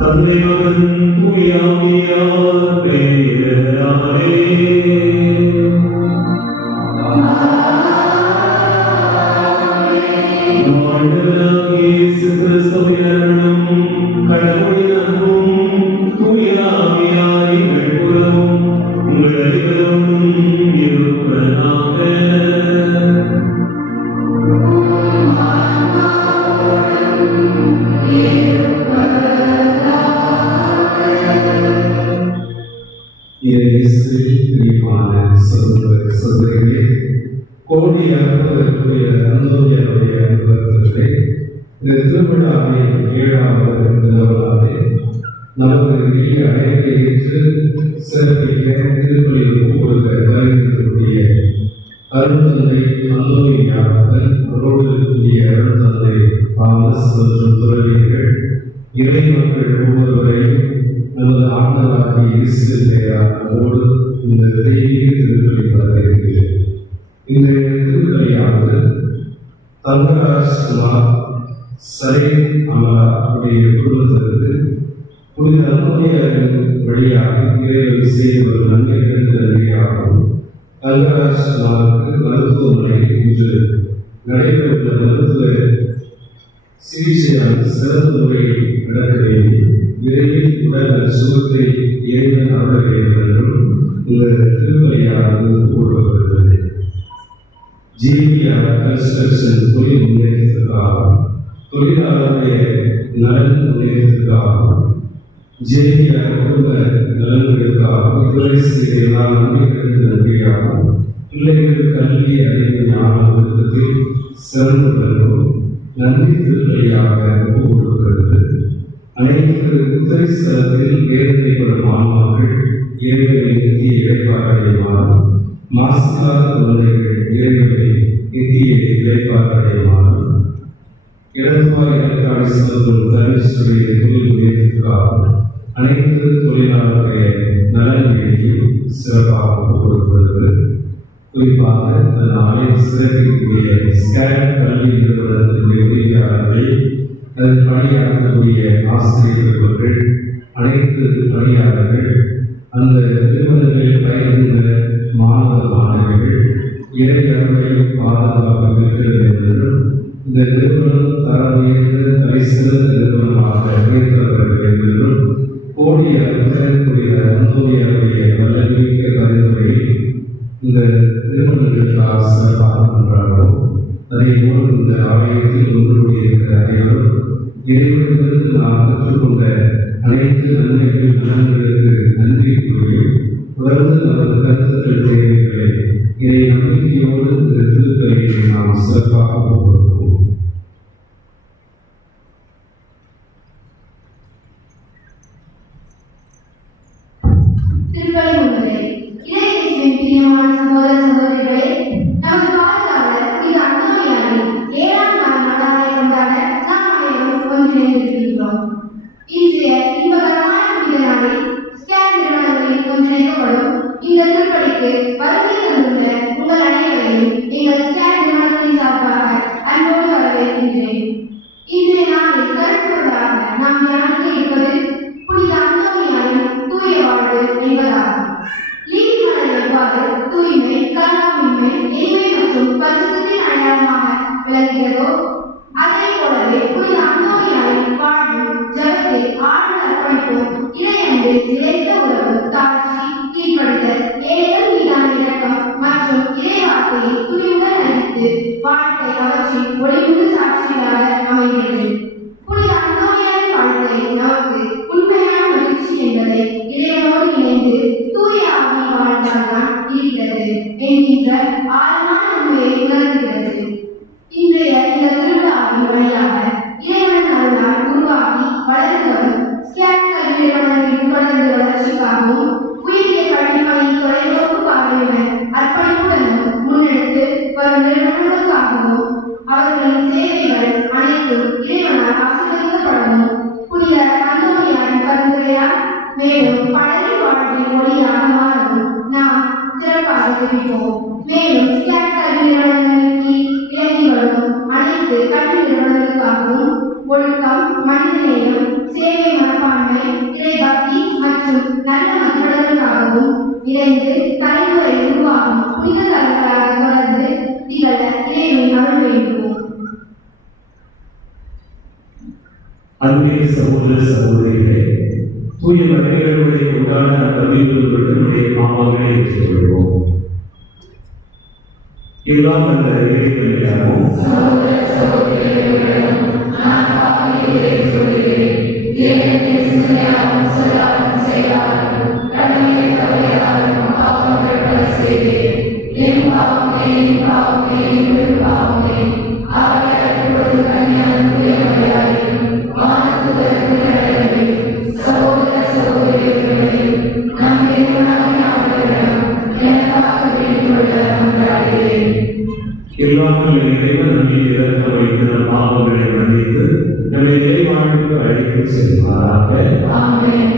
தந்தை மகன் தூய ஆவியார் பெயராலே. ஆண்டவராகிய இயேசு கிறிஸ்துவின் அருளும் கடவுளின் அன்பும் தூய ஆவியாரின் நட்புறவும் உங்கள் அனைவரோடும் இருப்பதாக. கோடி அற்புதற்குரிய அந்தோனியாருடைய அனுபவத்திலே இந்த திருவிழாவின் 7வது நிலவலாவே நமது எளிய அழைப்பை ஏற்று சிறப்பிக்க திருப்பலியில் ஒப்புக்கொடுக்க வருகின்றக்கூடிய அருட்தந்தை அந்தோனியாருடன் அவரோடு இருக்கக்கூடிய அருட்தந்தை தாமஸ் மற்றும் துறவியர்கள் இறை மக்கள் ஒவ்வொருவரையும் நமது ஆண்டவராகிய இயேசு பெயரால் நம்மோடு இந்த தெய்வீக திருப்பலி வரவேற்கிறேன். இந்த திருப்பலியானது தங்கராஜ் குமார் சரீன் அமலா உடைய குடும்பத்திற்கு புனித அந்தோனியாரின் வழியாக இறைவன் செய்து வரும் நன்மைகளுக்கு நன்றியாகவும் தங்கராஜ் குமாருக்கு மருத்துவமனையில் இன்று நடைபெற்ற மருத்துவ சிகிச்சையால் சிறந்த முறையில் நடக்க வேண்டி விரைவில் உடல் சுகத்தை இறைவன் அருள வேண்டும் என்றும் இந்த திருப்பலியானது கூறப்படுகிறது. ஜிபிஆர் கன்ஸ்ட்ரக்ஷன் தொழில் முன்னேற்றத்திற்காகவும் தொழிலாளருடைய நலன் முன்னேற்றத்திற்காகவும் ஜேபிஆர் குடும்ப நலன்களுக்காகவும் இதுவரை செய்த எல்லா நன்மைகளுக்கு நன்றியாகவும் பிள்ளைகள் கல்வி அறிவு ஞான ஒழுக்கத்தில் சிறந்து விளங்கும் நன்றி திருப்பலியாக ஒப்புக் கொடுக்கிறது. அனைத்து உத்தரிஸ்தலத்தில் வேதனைப்படும் ஆன்மாக்கள் இறைவனின் நித்திய இடைப்பாறையுமாறு மாசில்லாத குழந்தைகள் இறைவனின் நித்திய இடைப்பாறையுமாறு இடதுவாய் எலக்ட்ரானி செல்லும் தனிச்சுடைய தொழில் முன்னேற்றத்திற்காகவும் அனைத்து தொழிலாளர்களுடைய நலன் வேண்டியும் சிறப்பாக கொடுக்கிறது. குறிப்பாக தன் ஆலயம் சிறப்பிக்கக்கூடிய ஸ்கேட் கல்வி நிறுவனத்தினுடைய உதவியாளர்கள், அதில் பணியாற்றக்கூடிய ஆசிரியர்கள், அனைத்து பணியாளர்கள், அந்த நிறுவனங்களில் பயிர்கின்ற மாணவ மாணவிகள் இறை அருளையும் பாதுகாப்பு பெற்ற வேண்டும். இந்த நிறுவனம் தரம் உயர்ந்த தலை சிறந்த நிறுவனமாக உயர்த்தப்பட வேண்டும் என்றும் கோடி அருட்தந்தை அந்தோனியாருடைய வல்லமிக்க பரிந்துரையில் இந்த நிறுவனங்களுக்காக சிறப்பாக கொண்டாடுவோம். அதே போல் இந்த ஆலயத்தில் ஒன்று கூடியிருக்கிற அனைவரும் இறைவனிலிருந்து நாம் பெற்றுக்கொண்ட அனைத்து நன்மைகள் நலன்களுக்கு நன்றி கூறியும் தொடர்ந்து நமது கருத்துக்கள் தேவைகளை இதை நம்பிக்கையோடு இந்த திருப்பலியை நாம் சிறப்பாக கொடுப்போம். ஒழுக்கம், மனிதநேயம், சேவை மனப்பான்மை அன்பே சகோதர சகோதரிகளே, தூய மனிதர்களுடைய உண்டான கவிகளுடைய பாவங்களை ஏற்றுக்கொள்வோம். எல்லாம் அந்த இறைவனையாகவும் எல்லாமே இறைவன் நம்பி இறக்க வைத்து நம் பாவங்களை மன்னித்து நம்மை இறைவாழ்வுக்கு அழைத்து செல்வாராக. ஆமென்.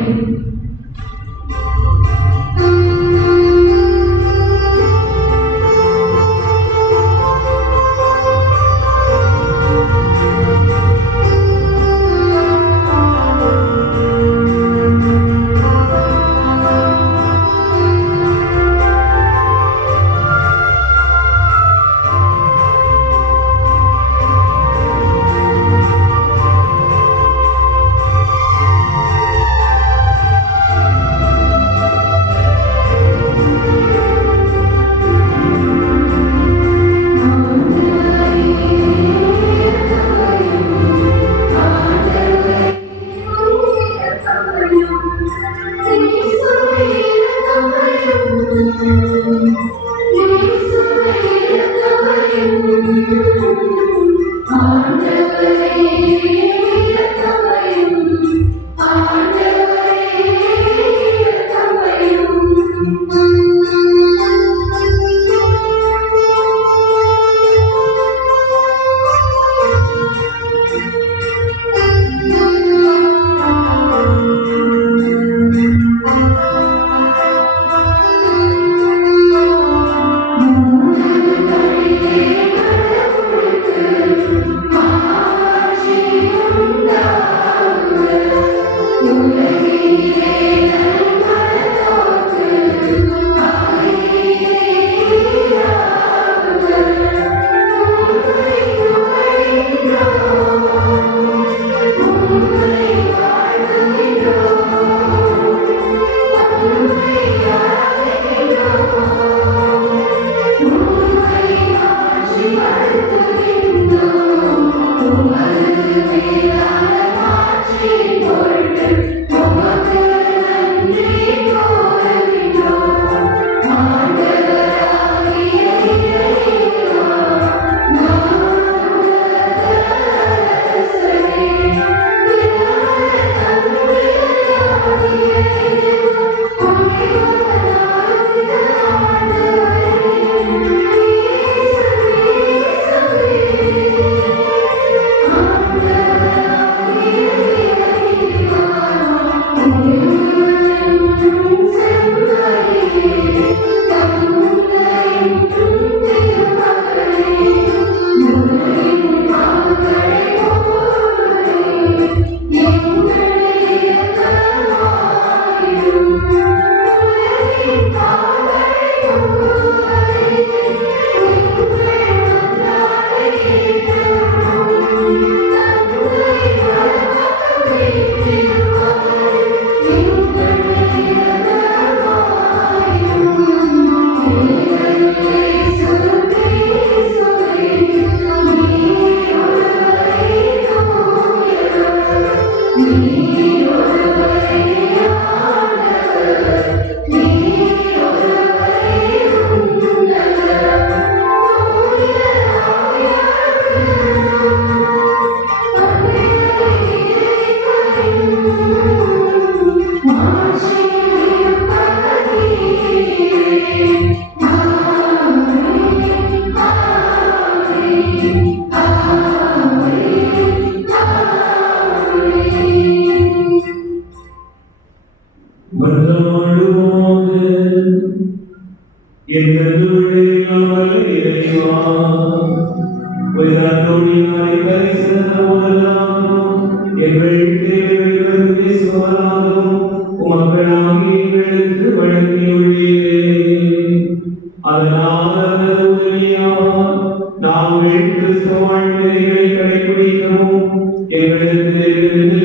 நாம் கிறிஸ்துவ வாழ்க்கையை கடைபிடிக்கவும் எங்களுக்கு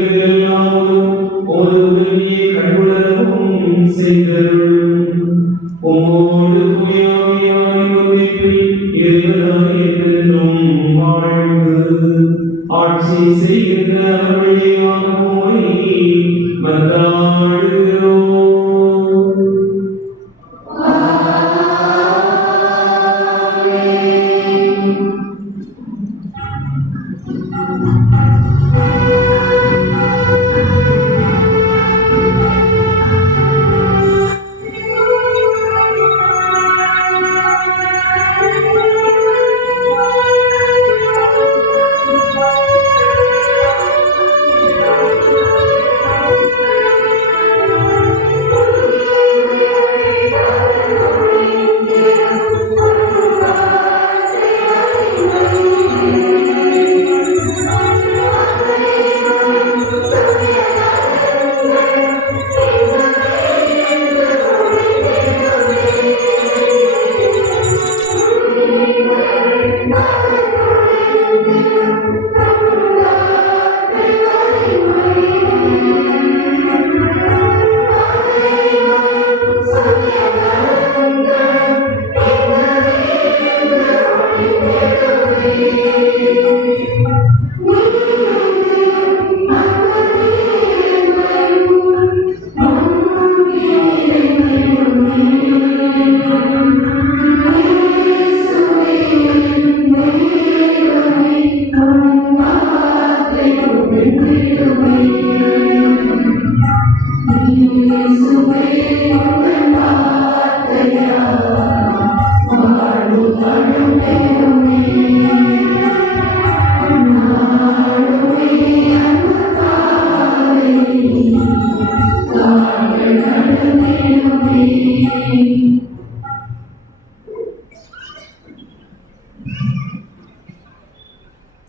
மன்றாடுகிறோம்.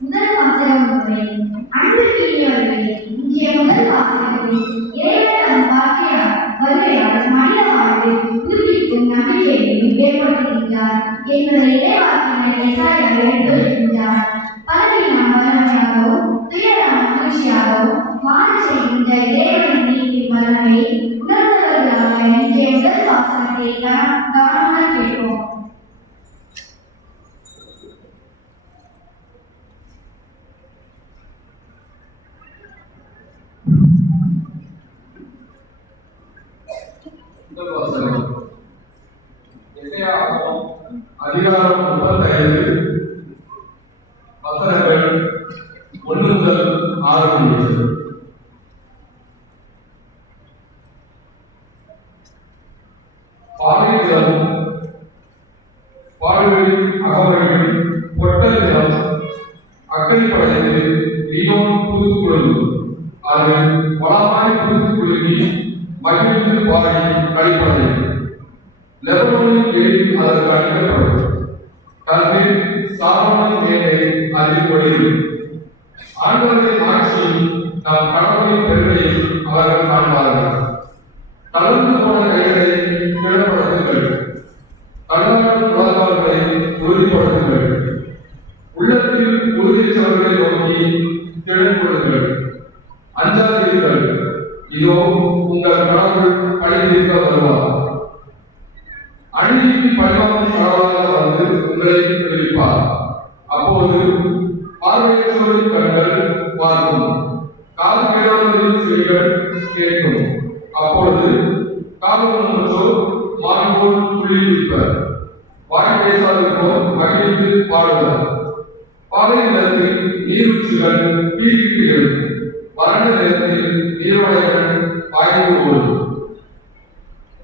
முதல் வாசகம் முறை. அன்புக்குரியவர்களே, இன்றைய முதல் வாசகத்தில் இறைவன் தம் வருகையால் மனித வாழ்வில் புதுப்பிக்கும் நம்பிக்கையை ஏற்படுத்துகின்றார் என்பதை இறைவாக்கினர் எசாயா எடுத்துரைக்கின்றார். பலவீனம் வல்லமையாகவும் துயரம் மகிழ்ச்சியாகவும் மாற செய்கின்ற இறைவனின் நீட்டின் வல்லமை உணர்ந்தவர்களாக இன்றைய முதல் வாசகத்தை கவனமாக கேட்போம். அதிகாரம் 35 வசனங்கள் 1 முதல் 6 முடிகிறது. பாலை நிலம், பால்வெளி அகவழிகள், பொட்டல் நிலம், அக்கறை படைத்து லியோன் புது குழு, அது வளமாய் புது குழுங்கி மகிழ்ந்து பாடி கழிப்பதை லெபனோனின் எழில் அதற்கு அளிக்கப்படும். கல்வில் சாலமோனின் மேலே அதில் ஒளிரும். ஆண்டவரின் ஆட்சியில் நாம் கடவுளின் பெருமையை அவர்கள் காண்பார்கள். தளர்ந்து போன கைகளை திடப்படுத்துங்கள், தள்ளாடும் முழங்கால்களை உறுதிப்படுத்துங்கள், உள்ளத்தில் உறுதியற்றவர்களை நோக்கி திடப்படுங்கள். அஞ்சாதீர்கள், இதோ உங்கள் கடவுள் பழிதீர்க்க வருவார். அநீதிக்கு பழிவாங்கும் கடவுளாக வந்து உங்களை விடுவிப்பார். அப்போது பார்வையற்றோரின் கண்கள் பார்க்கும், காது கேளாதவரின் செவிகள் கேட்கும். அப்பொழுது காவலோர் மாறிபோல் துள்ளி விழிப்பர், வாய் பேசாதோர் மகிழ்ந்து பாடுவர். பாலை நிலத்தில் நீரூற்றுகள் பீரிட்டு எழும், வறண்ட நிலத்தில் நீர்வளைகள் பாய்ந்து ஓடும்.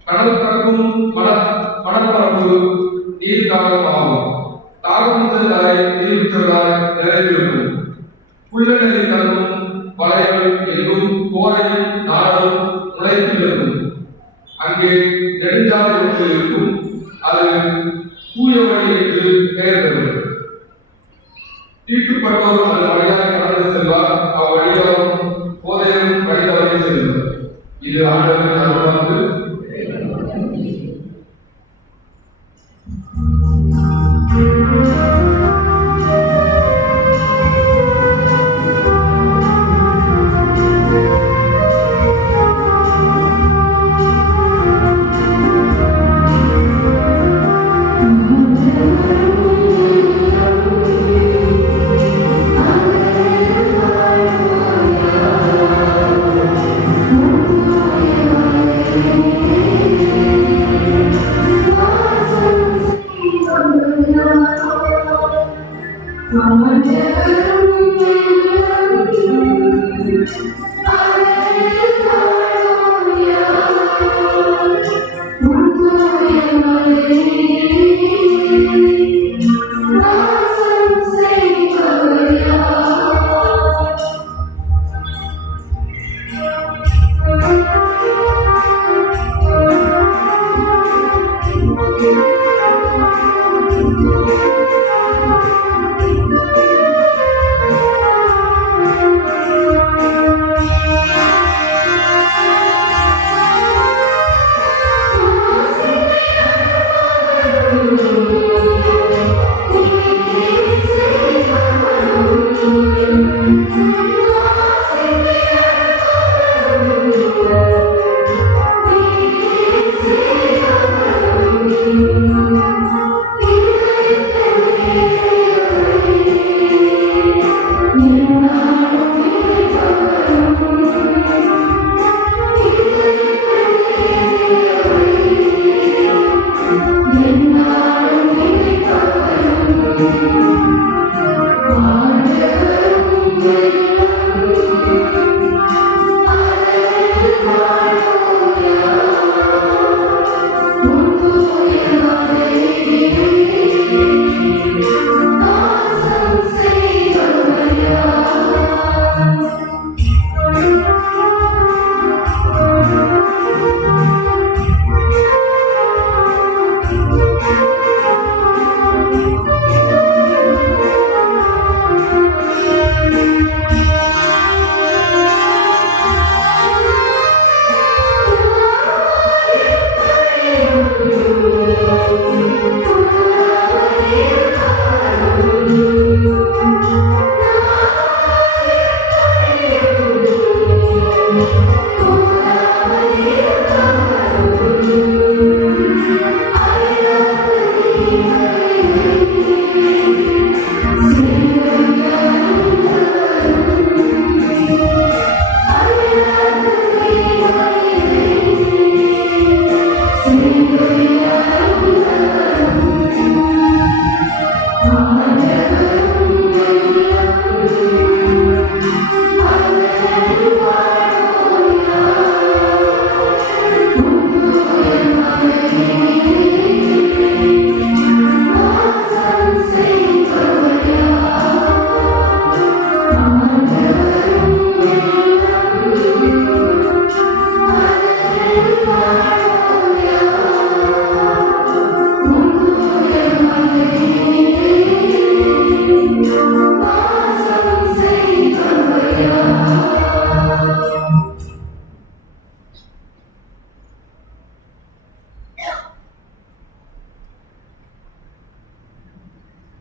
கடல் கடக்கும் மணப்பரப்பு நீர் தாகம் ஆகும். தாகம் வரை நீர்வற்றதாய் நிறைந்திருக்கும். புள்ள நெறி தங்கும் வலைகள் எங்கும் கோரை நாடும் முளைத்து இருக்கும். அங்கே நெடுஞ்சாலை ஒன்று இருக்கும், அது தூய வழி என்று பெயர் பெறும். தீட்டுப்பட்டோர் அந்த வழியாக கடந்து செல்வார், அவ்வழியாகவும் போதையும் வழிதவறி செல்வர். இது ஆண்டவரின் அருள்வாக்கு. Thank you.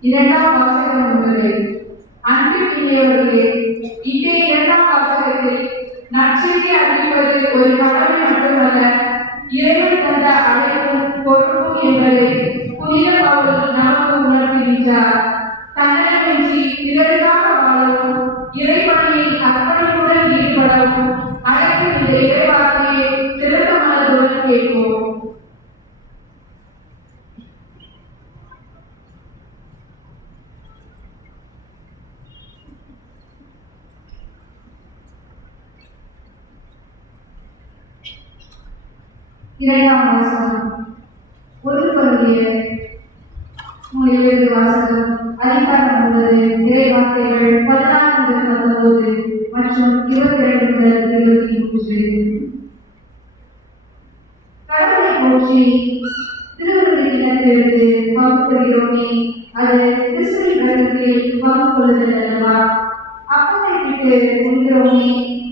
இரண்டாம் வாசகம் என்பது அன்பிற்குரியவர்களே, இன்றைய இரண்டாம் வாசகத்தில் நற்செய்தி அறிவிப்பது ஒரு கடமை மட்டுமல்ல, இறைவன் தந்த அழைப்பும் பொறுப்பும் என்பதை புனித பவுல் நமக்கு உணர்த்துகின்றார். தன்னலமின்றி பிறருக்காக வாழவும், இறைப்பணியில் அர்ப்பணிப்புடன் ஈடுபடவும் அழைக்கும் இந்த இறைவார்த்தையை திறந்த மனதுடன் கேட்போம். இரண்டாம் வாசகம். ஒரு கொரிந்தியர் நூலிலிருந்து வாசகம். அதிகாரம் 9, இறைவார்த்தைகள் 14 முதல் 19 மற்றும் 22 முதல் 23. கடவுளை போற்றி திருவிருந்தினத்திலிருந்து பகுத்தறிகிறோமே, அது கிறிஸ்துவின் ரத்தத்தில் பங்கு கொள்ளுதல் அல்லவா? அப்பத்தை விட்டு உண்கிறோமே,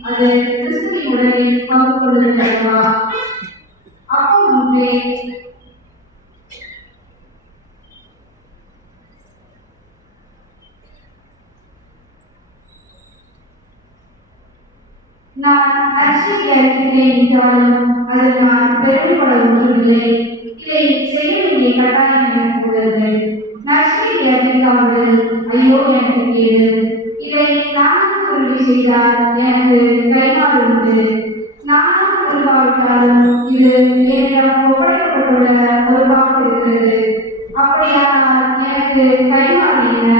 அது கிறிஸ்துவின் உடலில் பங்கு கொள்ளுதல் அல்லவா? அப்பம் ஒன்றே, நான் நற்செய்தி அறிவிக்கிறேன் என்றாலும் அதில் நான் பெருமைப்பட ஒன்றுமில்லை. இதை செய்ய வேண்டிய கட்டாயம் எனக்கு உள்ளது. நற்செய்தி அறிவிக்காமல் ஐயோ எனக்கு கேடு. இதை நானும் உறுதி செய்தால் எனக்கு கைமாறு உண்டு. நானும் உருவாவிட்டாலும் இது என்னிடம் ஒப்படைக்கப்பட்டுள்ள ஒரு வாக்கு இருக்கிறது. அப்படியானால் எனக்கு கைமாறு என்ன?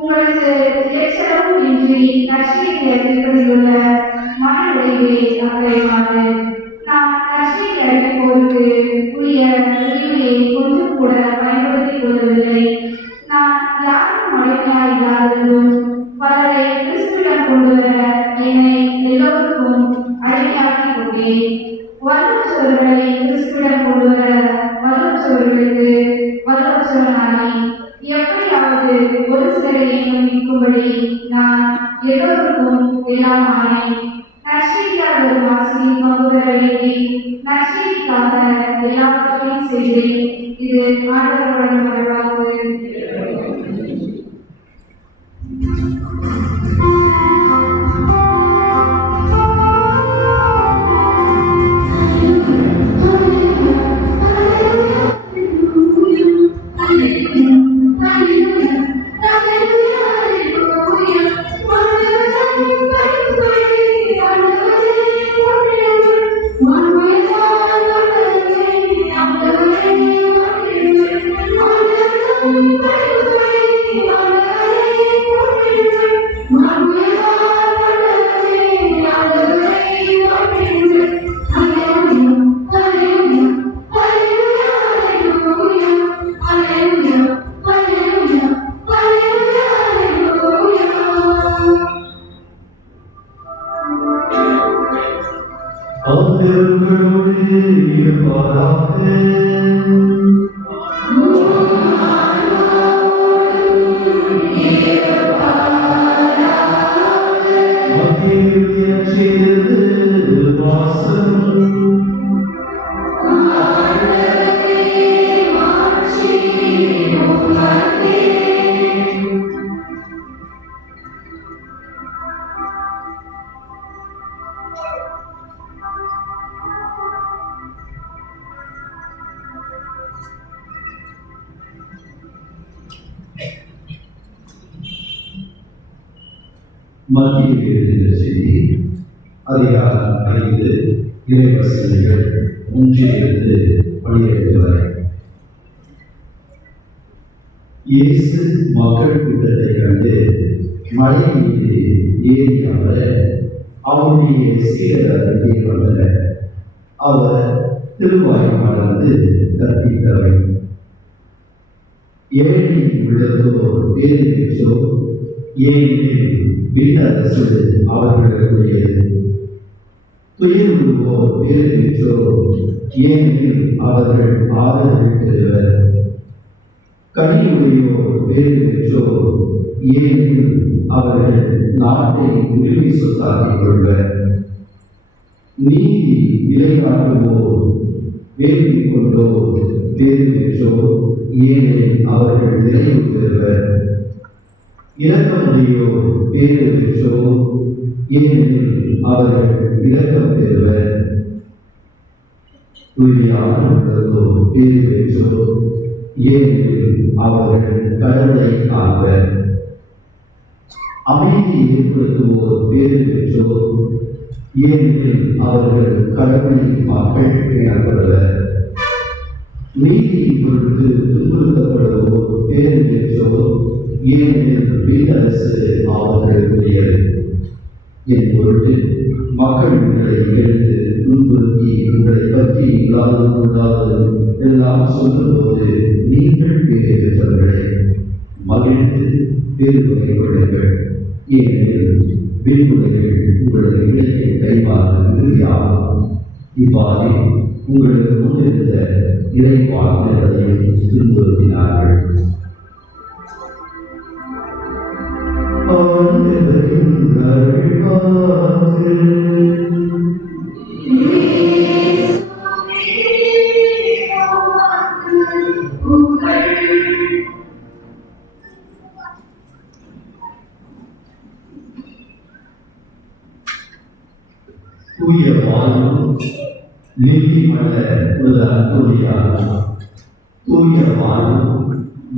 உங்கள் குறைவாது. நான் நற்செய்தி அறிவிப்போருக்கு உரிய உரிமையை கொஞ்சம் கூட பயன்படுத்திக் கொள்ளவில்லை. நான் யாரும் அழைப்பாய் இல்லாததும் பலரை கிறிஸ்துவிடம் கொண்டு வர என்னை எல்லோருக்கும் அழைப்பாக்கி கொண்டேன். வலுவற்றவர்களை கிறிஸ்துவிடம் கொண்டு வர வலுவற்றவர்களுக்கு வலுவற்றவனானி எப்படியாவது ஒரு சிலரை நிற்கும்படி நான் எல்லோருக்கும் எல்லாம் ஆனேன். நற்செய்தியால் வரும் ஆசிரியை பங்கு பெற வேண்டி நற்செய்திக்காக எல்லாவற்றையும் செய்தேன். இது ஆண்டவருடன் வரலாறு. மத்தியில் எழுதிய செய்தி அதிகாரம் 5 இறைவசனங்கள் 1 12 வரை. இயேசு மக்கள் கூட்டத்தை கண்டு மலை மீது ஏறி அவருடைய சீடர் அருகே வந்தனர். அவர் திருவாய் மலர்ந்து கற்பித்தவை. ஏழை உள்ளதோர் வேறு பெற்றோர், ஏனெனில் விண்ணரசு அவர்களுக்குரியது. துயருவோர் வேறு பெற்றோர், ஏனெனில் அவர்கள் ஆறுதல் பெறுவர். கனியுடையோர் வேறு பெற்றோர், ஏனெனில் அவர்கள் நாட்டை உரிமை சொத்தாக்கிக் கொள்வர். நீதி நிலைநாட்டுவோர் வேள்வி கொண்டோர் வேறு பெற்றோர், ஏனெனில் அவர்கள் நிறைவு பெறுவர். இரக்கமுடையோர் வேறு பெற்றோர், ஏனெனில் அவர்கள் இரக்கம் பெறுவர். தூய்மையானோர் வேறு பெற்றோர், ஏனெனில் அவர்கள் கடவுளை காண்பர். அமைதி ஏற்படுத்துவோர் வேறு பெற்றோர், ஏனெனில் அவர்கள் கடவுளின் மக்கள் எனப்படுவர். நீதியின் பொருட்டு துன்புறுத்தப்படுவோர் வேறு பெற்றோர், ஏனெனில் விண்ணரசு அவர்களுக்குரியது. என் பொருட்டு மக்கள் உங்களை எழுந்து துன்புறுத்தி உங்களை பற்றி இல்லாத கூடாது எல்லாம் சொல்லும்போது நீங்கள் பேறு பெற்றவர்களை மகிழ்ந்து பேருவகை கொள்ளுங்கள். ஏனெனில் விண்முறைகள் உங்களது இலக்கை கைமாறு இறுதியாகும். இவ்வாறு உங்களுக்கு முன்னிருந்த இறைவாழ்க்கைகளையும் துன்புறுத்தினார்கள். தூய வாழும் நெல்லிமல உள்ள அந்தோனியார், தூய வாழும்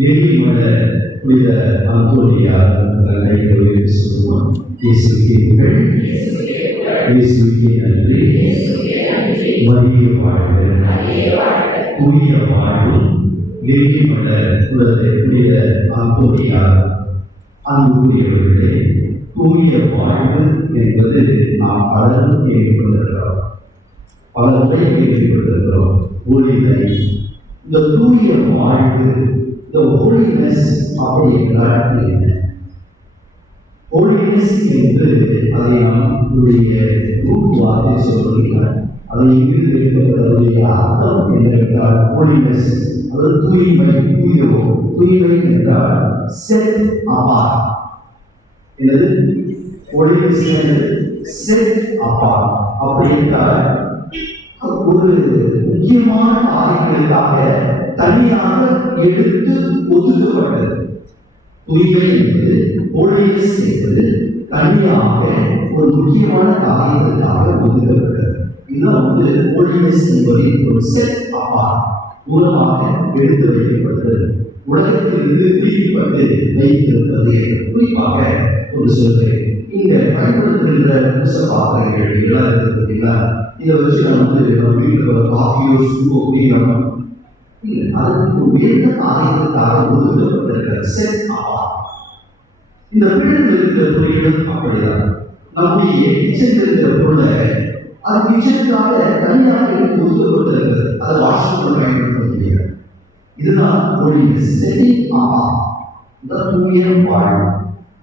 நெல்லிமல உள்ள அந்தோனியார் தன்னை சொல்லுவான். இயேசுக்கே புகழ், இயேசுக்கே நன்றி. மதிய வாழ்வு தூய வாழும் நெல்லிமல உள்ள அந்தோனியார். அன்புக்குரியவர்களே, தூய வாழ்வு என்பது நாம் பலரும் கேள்விப்பட்டிருக்கிறோம், பல முறை கேள்விப்பட்டிருக்கிறோம். holy life. இந்த தூய வாழ்வு, இந்த holiness அப்படி என்றால் என்ன? holiness என்று அதை நம்முடைய வார்த்தை சொல்கிறார். அதை இங்கிருந்து எடுக்கப்பட்டதுடைய அர்த்தம் என்னவென்றால் holiness, அதாவது தூய்மை, தூய்மை என்றால் set apart. என்னது holiness? set apart. அப்படி என்றால் ஒரு முக்கியமான காரியங்களுக்காக தனியாக எடுத்து ஒதுக்கப்பட்டது. தூய்மை என்பது, holiness என்பது தனியாக ஒரு முக்கியமான காரியங்களுக்காக ஒதுக்கப்பட்டது. இதுதான் holiness என்பதின் ஒரு செட் அப்பார்ட், தூரமாக எடுத்து வைக்கப்பட்டது, உலகத்திலிருந்து பிரிக்கப்பட்டு வைத்திருப்பது. குறிப்பாக ஒரு சொல்றேன், இங்க பயன்படுத்துகின்ற புதுச பாத்திரங்கள் எல்லாம் இருக்கிறீங்களா? இதை வச்சு நம்ம வீட்டில் காஃபியோ சூப்போ குடிக்கலாம். இல்லை, அதுக்கு உயர்ந்த காரியத்துக்காக ஒதுக்கப்பட்டிருக்கிற செட் அப்பார்ட். இந்த வீட்டில் இருக்கிற பொருள்களும் அப்படிதான். நம்முடைய கிச்சன் இருக்கிற பொருளை அது கிச்சனுக்காக தனியாக எடுத்து ஒதுக்கப்பட்டிருக்கிறது. அதை வாஷ்ரூம் பயன்படுத்த முடியாது. இதுதான் செட்டிங் அப்பார்ட். இந்த தூய வாழ்வு.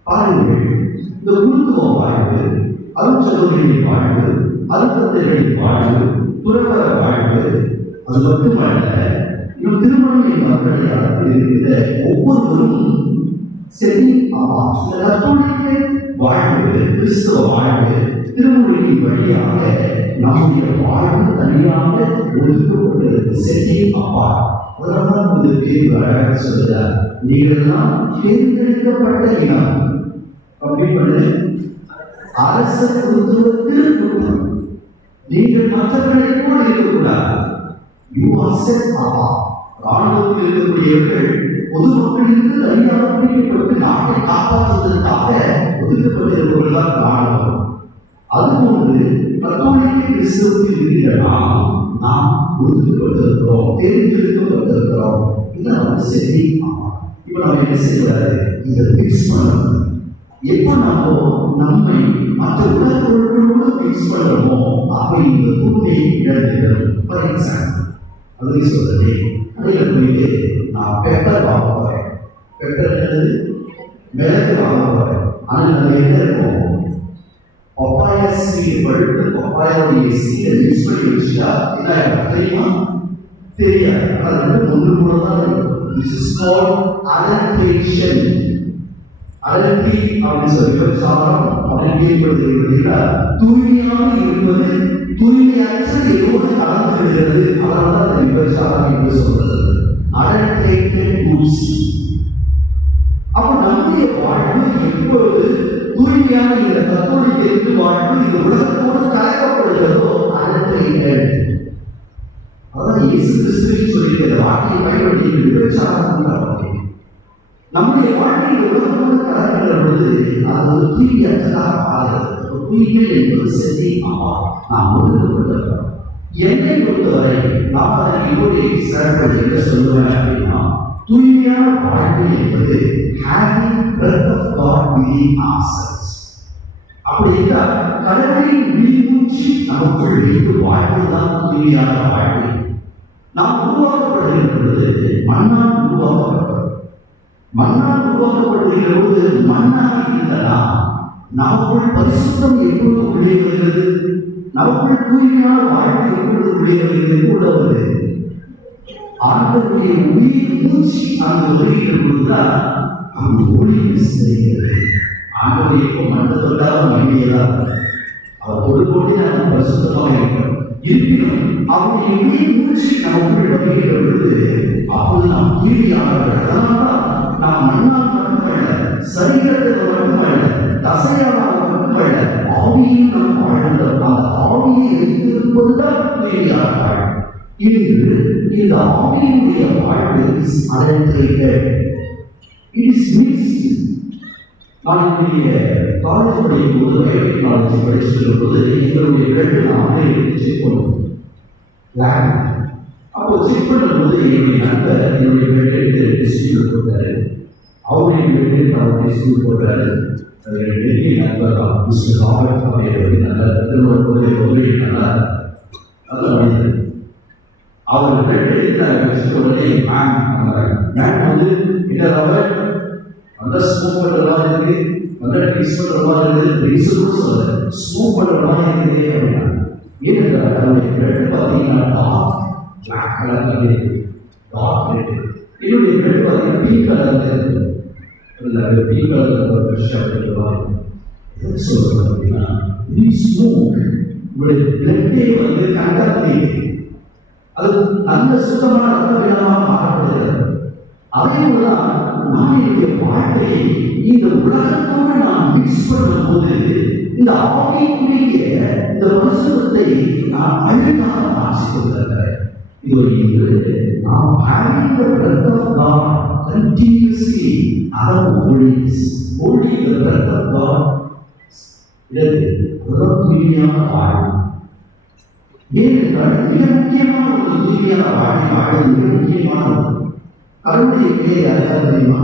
பாருங்கள், இந்த குருத்துவ வாழ்வு, அருட்சகோதரிகளின் வாழ்வு, அருட்தந்தைகளின் வாழ்வு, துறவர வாழ்வு, அது மட்டுமல்ல, இன்னும் திருமணம் மக்களை அடக்கி இருக்கிற ஒவ்வொருவரும் செட்டிங் அப்பார்ட். இந்த கத்தோலிக்க வாழ்வு, கிறிஸ்தவ வாழ்வு, திருமுறையின் வழியாக நம்முடைய வாழ்வு தனியாக ஒதுக்கப்பட்டிருக்கிறது. Setting apart. அதனால்தான் இதற்கு அழகாக சொல்கிறார், நீங்களெல்லாம் தேர்ந்தெடுக்கப்பட்ட இனம். அப்படிப்பட்ட அரச குருத்துவத்தில் நீங்கள் மற்றவர்களை போல இருக்கக்கூடாது. You are set apart. ராணுவத்தில் இருக்கக்கூடியவர்கள் பொதுமக்களிற்கு தனியாக பிரிக்கப்பட்டு நாட்டை காப்பாற்றுவதற்காக ஒதுக்கப்பட்டிருப்பவர்கள் தான் ராணுவம். அதுபோன்று கத்தோலிக்க கிறிஸ்தவத்தில் இருக்கிற நாம் ஒதுக்கப்பட்டிருக்கிறோம், தேர்ந்தெடுக்கப்பட்டிருக்கிறோம். இதான் செடி. இப்ப நம்ம என்ன செய்யக்கூடாது? இதை பிக்ஸ் பண்ணணும். எப்ப நம்மை மற்ற உலக பொருட்களோடு பிக்ஸ் பண்றோமோ அப்ப இந்த தூய்மை இழந்துக்கிறோம். ஃபார் எக்ஸாம்பிள், அதுவே சொல்றது, கடையில் போயிட்டு நான் பெப்பர் வாங்க போறேன். பெப்பர் என்னது? மிளகு வாங்க போறேன். ஆனால் நம்ம என்ன இருக்கும்? பப்பாயா சீடு பழுத்து பப்பாயாவுடைய சீடை மிக்ஸ் பண்ணி வச்சுட்டா என்ன தெரியுமா? தெரியாது. அது ஒன்று கூட தான் இருக்கும். This is called adulteration. adultery அப்படின்னு சொல்லி சாதாரண கேள்விப்படுத்திருக்கிறீர்களா? தூய்மையாக இருப்பது தூய்மையற்ற எதோடு கலந்து விடுகிறது. அதனால தான் அந்த விபச்சாரம் என்று சொல்றது adulterated goods. அப்ப நம்முடைய வாழ்வு எப்பொழுது தூய்மையான இந்த கத்தோலிக்க வாழ்வு இந்த உலகத்தோடு கலக்கப்படுகிறதோ adulterated. அதான் இயேசு கிறிஸ்துவின் சொல்லியிருக்கிற வார்த்தையை பயன்படுத்தி விபச்சாரம் வார்த்தை நம்முடைய வாழ்க்கை உலகத்தோடு கலக்கின்ற பொழுது அது ஒரு தூய்மையற்றதாக மாறுகிறது. தூய்மை என்பது செடி நாம் ஒதுக்கப்பட்டிருக்கிறோம். என்னை பொறுத்தவரை நான் அதற்கு இன்னொரு சிறப்பு என்ன சொல்லுவேன் அப்படின்னா, தூய்மையான வாழ்க்கை என்பது having breath of God within ourselves. அப்படி என்றால் கடவுளின் உயிர்மூச்சு நமக்குள் வைத்து வாழ்வதுதான் தூய்மையான வாழ்க்கை. நாம் உருவாக்கப்படுகின்ற பொழுது மண்ணால் உருவாக்கப்பட்டோம். மண்ணால் உருவாக்கப்படுகிற போது மண்ணாக இருந்தனா நமக்குள் பரிசுத்தம் எப்பொழுது உள்ளே வருகிறது? நமக்குள் தூய்மையான வாழ்க்கை எப்பொழுது உள்ளே வருகிறது? உள்ளவது ஆண்டவருடைய உயிர் மூச்சு அங்கு வருகிற பொழுதுதான் அங்கு ஒளி செய்கிறது. ஆண்டவர் எப்போ மண்ணை தொட்டாலும் மகிழ்ச்சியதான் அவர் தொடுபோட்டு நாம் பரிசுத்தமாக இருக்கிறோம். இருப்பினும் அவருடைய உயிர் மூச்சு நமக்குள் வருகிற பொழுது அப்போது நாம் தூய்மையானவர்கள். அதனால்தான் நாம் மண்ணால் மட்டுமல்ல, சரீரத்தில் மட்டுமல்ல, தசையால் மட்டுமல்ல, ஆவியில் நாம் வாழ்ந்த அந்த ஆவியை வைத்திருப்பதுதான் தூய்மையான வாழ்வு. இன்று இந்த ஆவியினுடைய வாழ்வு is adulterated. It is mixed. நான் என்னுடைய காலேஜ் படிக்கும் போது பயோடெக் காலேஜ் படிச்சுட்டு போது எங்களுடைய பிளட் நான் செக் பண்ணுவோம். அப்போ செக் பண்ணும்போது என்னுடைய நண்பர் என்னுடைய பிளட் எடுத்து டிஸ்ட்ரிபியூட் போட்டாரு. அவருடைய பிளட் எடுத்து அவருடைய ஸ்கூல் போட்டாரு. நெருங்கிய நண்பர் தான் மிஸ்டர் ராபர்ட் அவர்கள் நல்ல திருமண கொள்கை நல்லா நல்ல மனிதர். அவர் உடனே மேன் வந்து என்ன ராபர்ட் நல்ல ஸ்மோக் பண்ற மாதிரி இருக்கு, நல்ல ட்ரிங்க்ஸ் பண்ற மாதிரி இருக்குது, ட்ரிங்க்ஸ் கூட சொல்லல ஸ்மோக் பண்ற மாதிரி இருக்குது அப்படின்னா ஏனென்றால் அவருடைய பிரெட் பார்த்தீங்கன்னா டார்க் பிளாக் கலர்ல இருக்கு, டார்க் பிரெட். என்னுடைய பிரெட் பார்த்தீங்கன்னா பிங்க் கலர்ல இருக்கு, பிங்க் கலர்ல ஒரு ஃப்ரெஷ் அப்படின்றது எது சொல்றது அப்படின்னா நீ ஸ்மோக் உங்களுடைய பிளட்டே வந்து கண்டாக்ட் அது நல்ல சுத்தமான ரத்த விதமாக மாறப்படுகிறது. அதே போலதான் நான் என்னுடைய வாழ்க்கையை இந்த உலகத்தோடு நான் மிக்ஸ் பண்ணும் போது இந்த ஆவிக்குரிய இந்த பரிசுத்தத்தை நான் அழுக்காக மாற்றிக் கொண்டிருக்கிறேன். இது ஒரு நாம் having the breath of God continuously our holiness holding the breath of God அதுதான் தூய்மையான வாழ்வு. ஏனென்றால் மிக முக்கியமான ஒரு தூய்மையான வாழ்வை வாழ்வது மிக முக்கியமான கடவுளுடைய பேர் யாருக்காவது தெரியுமா?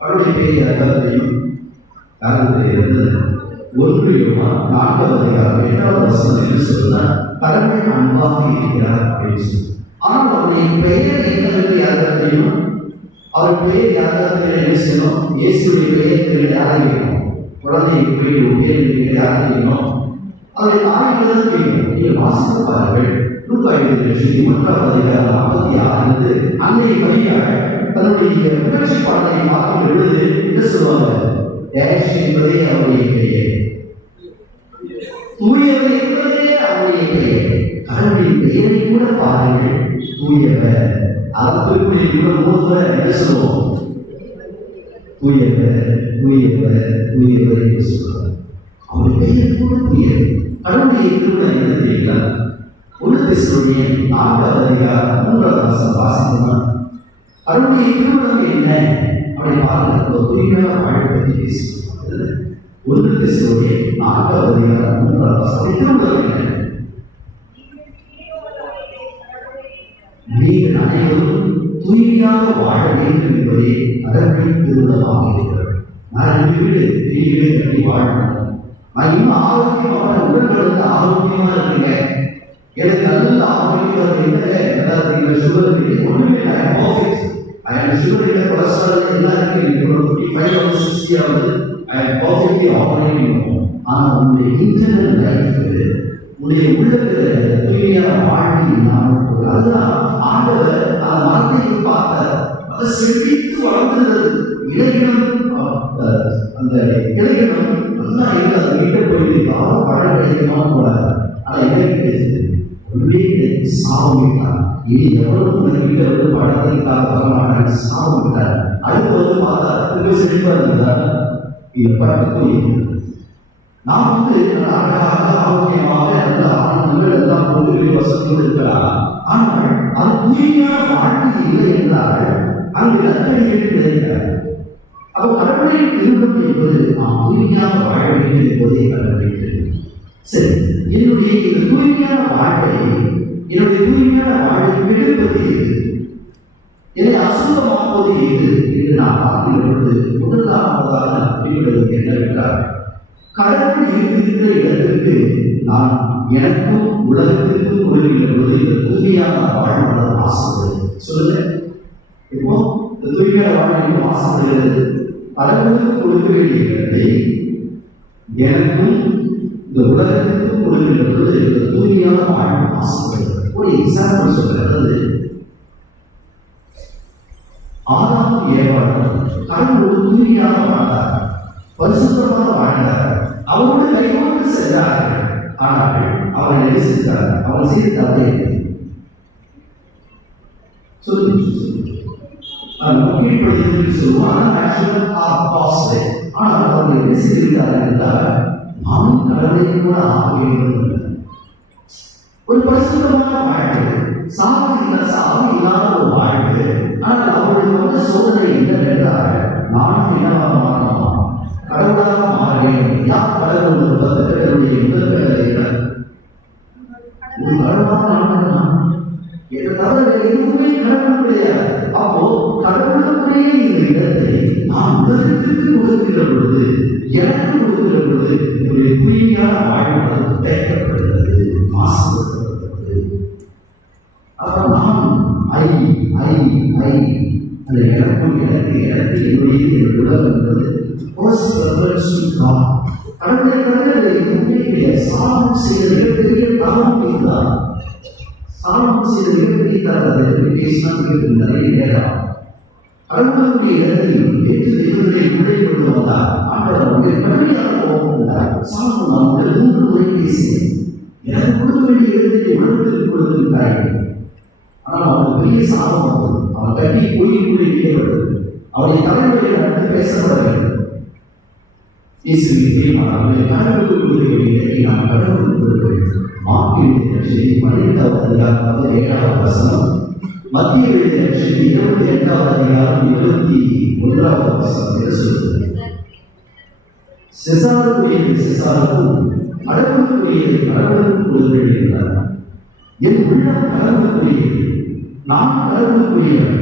கடவுளுடைய பேர் யாருக்காவது தெரியும்? யாருக்கு தெரியாது? 1 யோவான் 4:8 என்ன சொல்லுன்னா கடவுள் அன்பாக இருக்கிறார் அப்படின்னு சொல்லி. ஆனால் அவருடைய பெயர் என்னவென்று யாருக்காவது தெரியுமா? அவர் பெயர் யாருக்காவது தெரியல என்ன செய்யணும்? இயேசுடைய பெயர் தெரியல யாரும் கேட்கணும். குழந்தைக்கு பெயர் பேர் யாரும் தெரியணும். அதை தாய்களும் கேட்கணும். நீங்கள் வாசித்து பாருங்கள். லூக்கா எழுதிய 1:56 அன்னை மரியாள் தன்னுடைய முயற்சி பாடலை பார்க்கும் பொழுது என்ன சொல்லுவாங்க? டேஷ் என்பதே அவருடைய பெயர், தூயவர் என்பதே அவருடைய பெயர். கடவுளின் பெயரை கூட பாருங்கள், தூயவர். அதற்குரிய கூட 3 முறை என்ன சொல்லுவோம்? தூயவர் தூயவர் தூயவர் என்று சொல்லுவார். அவருடைய பெயர் கூட தூயவர். கடவுளுடைய திருமணம் என்ன தெரியுங்களா? 1 தெசலோனியர் 4:3 வாசிக்கணும். கடவுளுடைய திருமணம் என்ன அப்படி பார்க்க தூய்மையான வாழ்வை பற்றி பேசுகிறோம். 1 தெசலோனியர் 4:3 திருமணம் என்ன? நீங்கள் அனைவரும் தூய்மையாக வாழ வேண்டும் என்பதே கடவுளின் திருமணமாக இருக்கிறது. நான் இந்த வீடு பெரிய வீடு கட்டி வாழணும், நான் இன்னும் ஆரோக்கியமான உடல்களுக்கு ஆரோக்கியமா இருக்குங்க, எனக்கு நல்ல ஆரோக்கியம் இல்லை, சுகர் இருக்கு, ஒண்ணுமே சுகர் இல்லை, கொலஸ்ட்ரால் எல்லாம் இருக்கு, 55 ஆகுது 60 ஆகுது, பர்ஃபெக்ட்லி ஆபரேட்டிங். ஆனா உங்களுடைய இன்டர்னல் லைஃப் உங்களுடைய உள்ளத்துல தூய்மையான வாழ்க்கை இல்லாமல் போகுது. அதுதான் ஆண்டவர் அந்த மரத்தை பார்த்தார், அதை செழித்து வளர்ந்துள்ளது. இலைகளும் அந்த இலைகளும் நல்லா இல்லை, அது வீட்டை போயிட்டு யாரும் பழம் கிடைக்குமா கூடாது. ஆனா இலை கிடைச்சது ஒன்றே கிடைத்து சாபம் விட்டார். இனி எவரும் உங்க வீட்டை வந்து பழத்திற்காக வரமாட்டாங்க, சாபம் விட்டார். அடுத்து வந்து பார்த்தா திரும்ப செழிப்பா இருந்தார். இதை பட்டு போயிருந்தது. நாம் வந்து அழகாக ஆரோக்கியமாக நல்ல ஆனந்தங்கள் எல்லாம் பொருள் வசதியோடு இருக்கலாம். ஆனால் அது தூய்மையான வாழ்க்கை இல்லை என்றால் அங்கு நற்கழிகள் கிடைக்கிறார். அப்போ கடவுளின் திருமணம் என்பது நாம் தூய்மையாக வாழ வேண்டும் என்பதை கடவுள். சரி, என்னுடைய இந்த தூய்மையான வாழ்வை என்னுடைய தூய்மையான வாழ்வை கெடுப்பது எது, என்னை அசுத்தமாக்குவது எது என்று நான் பார்க்கிற பொழுது முதலாவதாக நான் புரிவதற்கு என்னவென்றால், கடவுள் இருக்கிற இடத்திற்கு நான் எனக்கும் உலகத்திற்கும் கொடுக்கின்ற பொழுது இந்த தூய்மையான வாழ்வு ஆசைப்படுது. சொல்லுங்க, இப்போ இந்த தூய்மையான வாழ்வு ஆசைப்படுகிறது. கடவுளுக்கு கொடுக்க வேண்டிய இடத்தை எனக்கும் இந்த உலகத்திற்கும் கொடுக்கின்ற பொழுது இந்த தூய்மையான வாழ்வு ஆசைப்படுகிறது. ஒரு எக்ஸாம்பிள் சொல்றது, ஆதாம் ஏவாளும் கடவுளோடு தூய்மையாக வாழ்ந்தார், பரிசுத்தமாக வாழ்ந்தார், அவரோடு கைகோர்த்து சென்றார்கள். ஆனால் அவர்கள் என்ன செய்தார்? அவர்கள் செய்த தவறை சொல்லுவாங்க. ஆனால் அவர்கள் என்ன செய்திருக்கிறார்கள் என்றால், நானும் கடவுளை கூட ஆக வேண்டும். ஒரு பரிசுத்தமான வாழ்வு, சாவு இல்லாத ஒரு வாழ்வு. ஆனால் அவர்களுக்கு வந்து சோதனை என்னவென்றால், நானும் என்னவாக மாறணும், கடவுளாக மாற வேண்டும். யார் கடவுள்? ஒரு 10 பேருடைய முதல் பேர் ஒரு கடவுளாக மாறணும். எதை தவிர எதுவுமே கடவுள் கிடையாது. அப்போ கடவுளுக்குரிய இந்த இடத்தை நாம் உலகத்திற்கு கொடுக்கிற பொழுது, எனக்கு கொடுக்கிற பொழுது, என்னுடைய தூய்மையான வாழ்வு தேக்கப்படுகிறது, மாசுபடுத்தப்படுகிறது. அப்ப நான் அந்த எனக்கும் எனக்கு என்னுடைய உலகம் என்பது கடவுளை தவிர சாமம் செய்த மிகப்பெரிய தவம் இருந்தார். சாமம் செய்த மிகப்பெரிய தவறு பேசினா நிறைய நேரம் கடவுளுடைய இடத்தில் வெற்றி தெய்வங்களை உள்ளே கொண்டு வந்தார். ஆண்டவர் கடுமையாக போகிறார். சாமம் நான் 3 முறை பேசினேன். எனக்கு கொடுக்க வேண்டிய இடத்தை உலகத்தில் கொடுத்திருக்கிறார்கள். ஆனால் அவனுக்கு பெரிய சாபம் வந்தது. அவன் கட்டி கோயிலுக்குள்ளே ஈடுபட்டது. அவனை தலைமுறையில் அடுத்து பேசப்பட வேண்டும். அவருடைய கடவுளுக்கு கொடுக்க வேண்டிய இடத்தை நான் கடவுளுக்கு கொடுக்க வேண்டும். மார்க்கு 12வது அதிகாரம் 7வது வசனம், மத்திய 28வது அதிகாரம் 21வது வசனம் சொல்லுகிறது. செசாருக்குரியது செசாருக்கும், கடவுளுக்குரியது கடவுளுக்கு கொடுக்க வேண்டியிருந்தார். என் உள்ளம் கடவுளுக்குரியது, நான் கடவுளுக்குரியவன்,